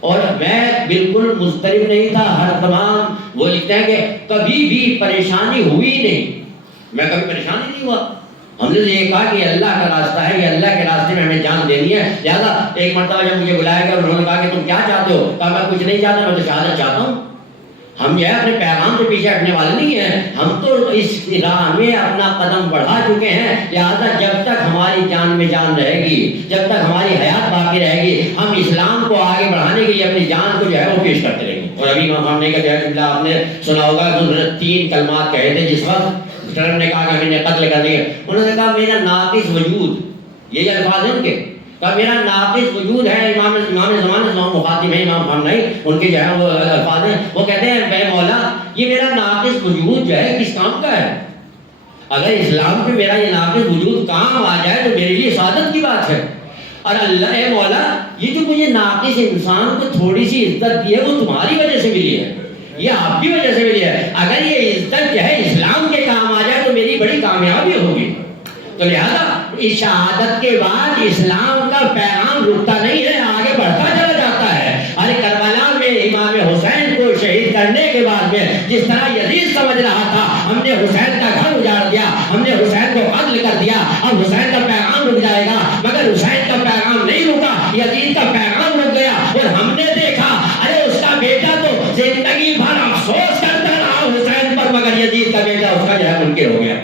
اور میں بالکل مضطرب نہیں تھا. ہر تمام وہ لکھتے ہیں کہ کبھی بھی پریشانی ہوئی نہیں، میں کبھی پریشانی نہیں ہوا. ہم نے یہ کہا کہ اللہ کا راستہ ہے، یہ اللہ کے راستے میں ہمیں جان دینی ہے. لہٰذا ایک مرتبہ جب مجھے بلایا گیا انہوں نے کہا کہ تم کیا چاہتے ہو؟ کہا میں کچھ نہیں چاہتا، میں تو شہادت چاہتا ہوں. ہم جو ہے اپنے پیغام سے پیچھے ہٹنے والے نہیں ہیں، ہم تو اس راہ میں اپنا قدم بڑھا چکے ہیں. لہٰذا جب تک ہماری جان میں جان رہے گی، جب تک ہماری حیات باقی رہے گی، ہم اسلام کو آگے بڑھانے کے لیے اپنی جان کو جو ہے وہ پیش کرتے رہیں گے. اور ابھی امام خامنہ کا جو ہے آپ نے سنا ہوگا کہ انہوں نے 3 کلمات کہے تھے جس وقت ٹرمپ نے کہا کہ ہمیں قتل کر دیا. انہوں نے کہا میرا ناقص وجود، یہ الفاظ ہیں ان کے، کہا میرا ناقص وجود ہے. امام زمانہ مخاطب ہیں امام خامنہ، ان کے جو ہے وہ الفاظ ہیں. وہ کہتے ہیں اے مولا یہ میرا ناقص وجود جو ہے کس کام کا ہے؟ اگر اسلام پہ میرا یہ ناقص وجود کام آ جائے تو میرے لیے سعادت کی بات ہے. اور اللہ اے مولا یہ جو مجھے ناقص انسان کو تھوڑی سی عزت دی ہے وہ تمہاری وجہ سے ملی ہے، یہ آپ کی وجہ سے ملی ہے. اگر یہ عزت جو ہے اسلام کے کام آ جائے تو میری بڑی کامیابی ہوگی. تو لہذا اس شہادت کے بعد اسلام کا پیغام رکتا نہیں ہے، آگے بڑھتا چلا جاتا ہے. ارے کربلا میں امام حسین کو شہید کرنے کے بعد میں جس طرح یزید سمجھ رہا تھا ہم نے حسین کا گھر اجاڑ دیا، ہم نے حسین کو قتل کر دیا، اب حسین کا پیغام رک جائے گا، مگر حسین کا پیغام نہیں رکا، یزید کا پیغام رک گیا. اور ہم نے دیکھا ارے اس کا بیٹا تو زندگی بھر افسوس کرتا رہا حسین پر، مگر یزید کا بیٹا اس کا جو ہے منکر ہو گیا.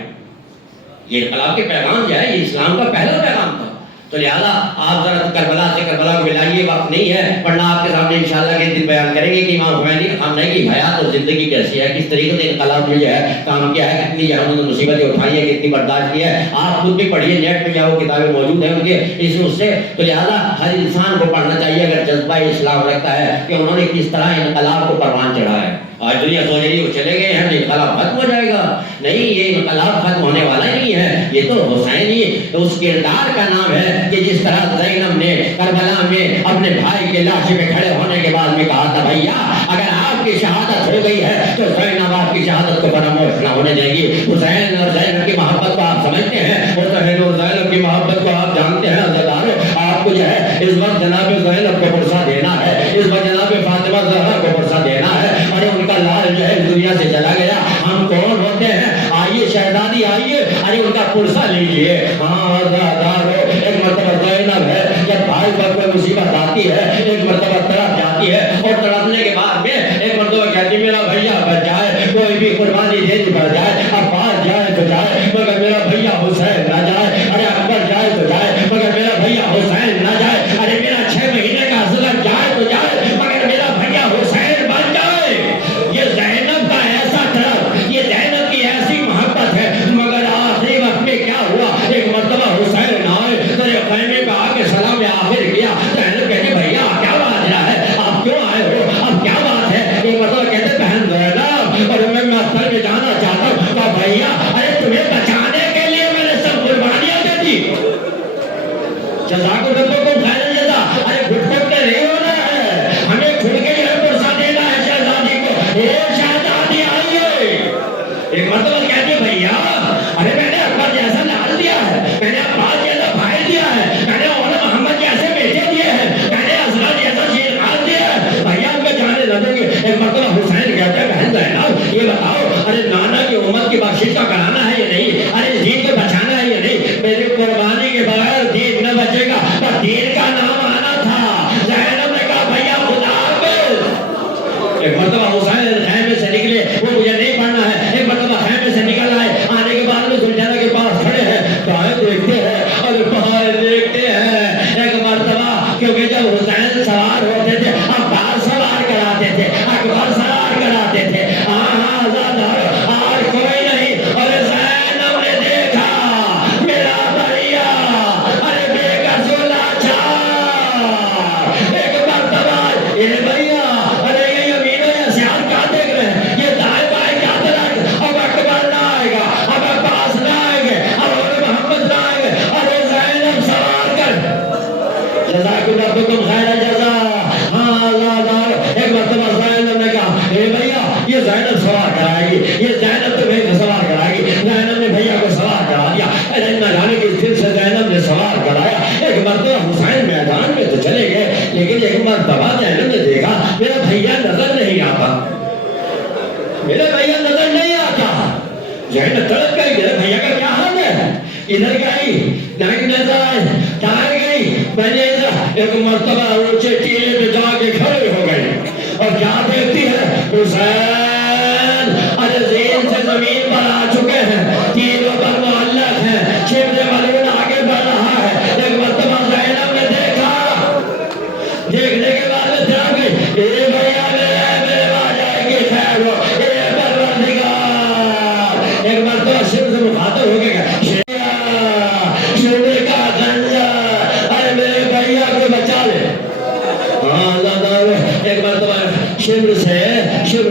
یہ انقلاب کے پیغام جو ہے یہ اسلام کا پہلا پیغام تھا. تو لہٰذا آپ ذرا کربلا کو ملائیے، وقت نہیں ہے ورنہ آپ کے سامنے انشاءاللہ کے دن بیان کریں گے کہ امام خامنہ کی حیات اور زندگی کیسی ہے، کس طریقے سے انقلاب میں جو ہے کام کیا ہے، کتنی انہوں نے مصیبتیں اٹھائی ہے، کتنی برداشت کی ہے. آپ خود بھی پڑھیے، نیٹ پہ جاؤ کتابیں موجود ہیں ان کے اس سے. تو لہٰذا ہر انسان کو پڑھنا چاہیے اگر جذبہ اسلام رکھتا ہے کہ انہوں نے کس طرح انقلاب کو پروان چڑھا ہے. آج دنیا سوچ رہی ہے وہ چلے گئے ہیں انقلاب ختم ہو جائے گا، نہیں، یہ انقلاب ختم ہونے والا ہی نہیں ہے. یہ تو حسین ہی اس کردار کا نام ہے کہ جس طرح زینب نے کربلا میں اپنے بھائی کے لاش پہ کھڑے ہونے کے بعد میں کہا تھا بھیا اگر آپ کی شہادت ہو گئی ہے تو زینب آپ کی شہادت کو فراموش نہ ہونے دے گی. حسین اور زینب کی محبت کو آپ سمجھتے ہیں، حسین اور زینب کی محبت کو آپ جانتے ہیں. عزیزانو آپ کو جو ہے اس وقت جناب زینب کو پرسہ دینا ہے، اس وقت جناب فاطمہ زہرا کو پرسہ دینا ہے. اور ان کا لال جو ہے اس دنیا سے چلا گیا. ہم کون ہوتے ہیں؟ آئیے شہزادی آئیے، ارے ان کا پرسہ لیجیے. ہاں ایک مرتبہ زینب ہے جب بھائی پر کوئی مصیبت آتی ہے ایک مرتبہ تڑپ جاتی ہے اور تڑپنے کے بعد میں ایک مرتبہ کہتی میرا بھیا بچ جائے، کوئی بھی قربانی دینی پڑ جائے، عباس جائے تو جائے مگر میرا بھیا حسین نہ جائے، ارے اکبر جائے تو جائے مگر میرا بھیا حسین نہ جائے، ارے میرا 6 مہینے کا اصغر جائے تو جائے مگر میرا بھیا حسین بن جائے. یہ زینب کا ایسا طرح ایک مرتبہ حسین خیمے سے نکلے، وہ مجھے نہیں پڑھنا ہے، ایک مرتبہ خیمے سے نکل آئے، آنے کے بعد میں زلجانہ کے پاس کھڑے ہیں، دائیں دیکھتے ہیں اور بائیں دیکھتے ہیں۔ ایک مرتبہ کیونکہ جب حسین سوار ہوتے تھے عباس سوار کراتے تھے، اکبر سوار کراتے تھے، اور کوئی نہیں، اور زینب نے دیکھا میرا بھیا ارے بے قصور لاچار، ایک مرتبہ یہ بھیا ارے یہ یمین و یسار کیا دیکھ رہے ہیں، یہ دائیں بائیں کیا طرح، اب اکبر نہ آئے گا، اب عباس نہ آئیں گے، اب محمد نہ آئیں گے، ارے زینب سوار کر، جزاکم ربکم خیر جزا۔ ہاں اللہ دار، ایک مرتبہ زینب نے کہا اے بھیا یہ زینب سوار کرائے گی، یہ زینب تمہیں سوار کرائے گی۔ زینب نے بھیا کو سوار کرا دیا، جانے کی دل سے زینب نے سوار کرایا۔ ایک مرتبہ حسین میدان میں تو چلے گئے، لیکن ایک مرتبہ زینب نے دیکھا میرا بھیا نظر نہیں آتا، میرا بھیا نظر نہیں آتا۔ زینب تڑپ گئی، میرے بھیا کا کیا حال ہے؟ ادھر گئی دائیں نظر آئے، دائیں گئی، میں نے ایک مرتبہ اونچے ٹیلے پہ جا کے کھڑے ہو گئے اور کیا دیکھتی ہے حسین ارے زین سے زمین پر آ چکے ہیں، تینوں پر معلق ہیں، شبر ملعون آگے بڑھ رہا ہے۔ ایک مرتبہ زینب نے دیکھا، دیکھنے کے بعد میں تڑپ گئی، اے بھیا میرے آ جائے گی خیر ہو، اے پروردگار۔ ایک مرتبہ شبر سے مخاطب ہو گیا، شبر کا خنجر ارے میرے بھیا کو بچا لے۔ ہاں اللہ تعالیٰ ایک مرتبہ شبر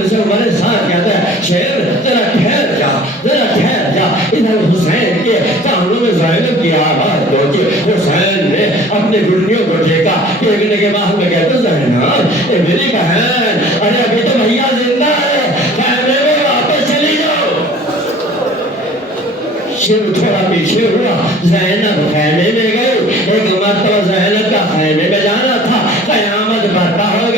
سے ہمارے ساتھ کہتا ہے شبر ذرا ٹھہر جا، ذرا ٹھہر جا۔ ادھر حسین کے کانوں میں زینب کی آواز پہنچی، حسین نے اپنے گھٹنوں کو ٹھیکا، ٹھیکنے کے بعد میں کہتا زینب اے میری بہن ارے ابھی تو بھیا زندہ ہے، خیمے میں واپس چلی جاؤ۔ شبر تھوڑا پیچھے ہوا، زینب خیمے میں گئی۔ ایک مرتبہ زینب کا خیمے میں جانا تھا، قیامت برپا ہو گئی۔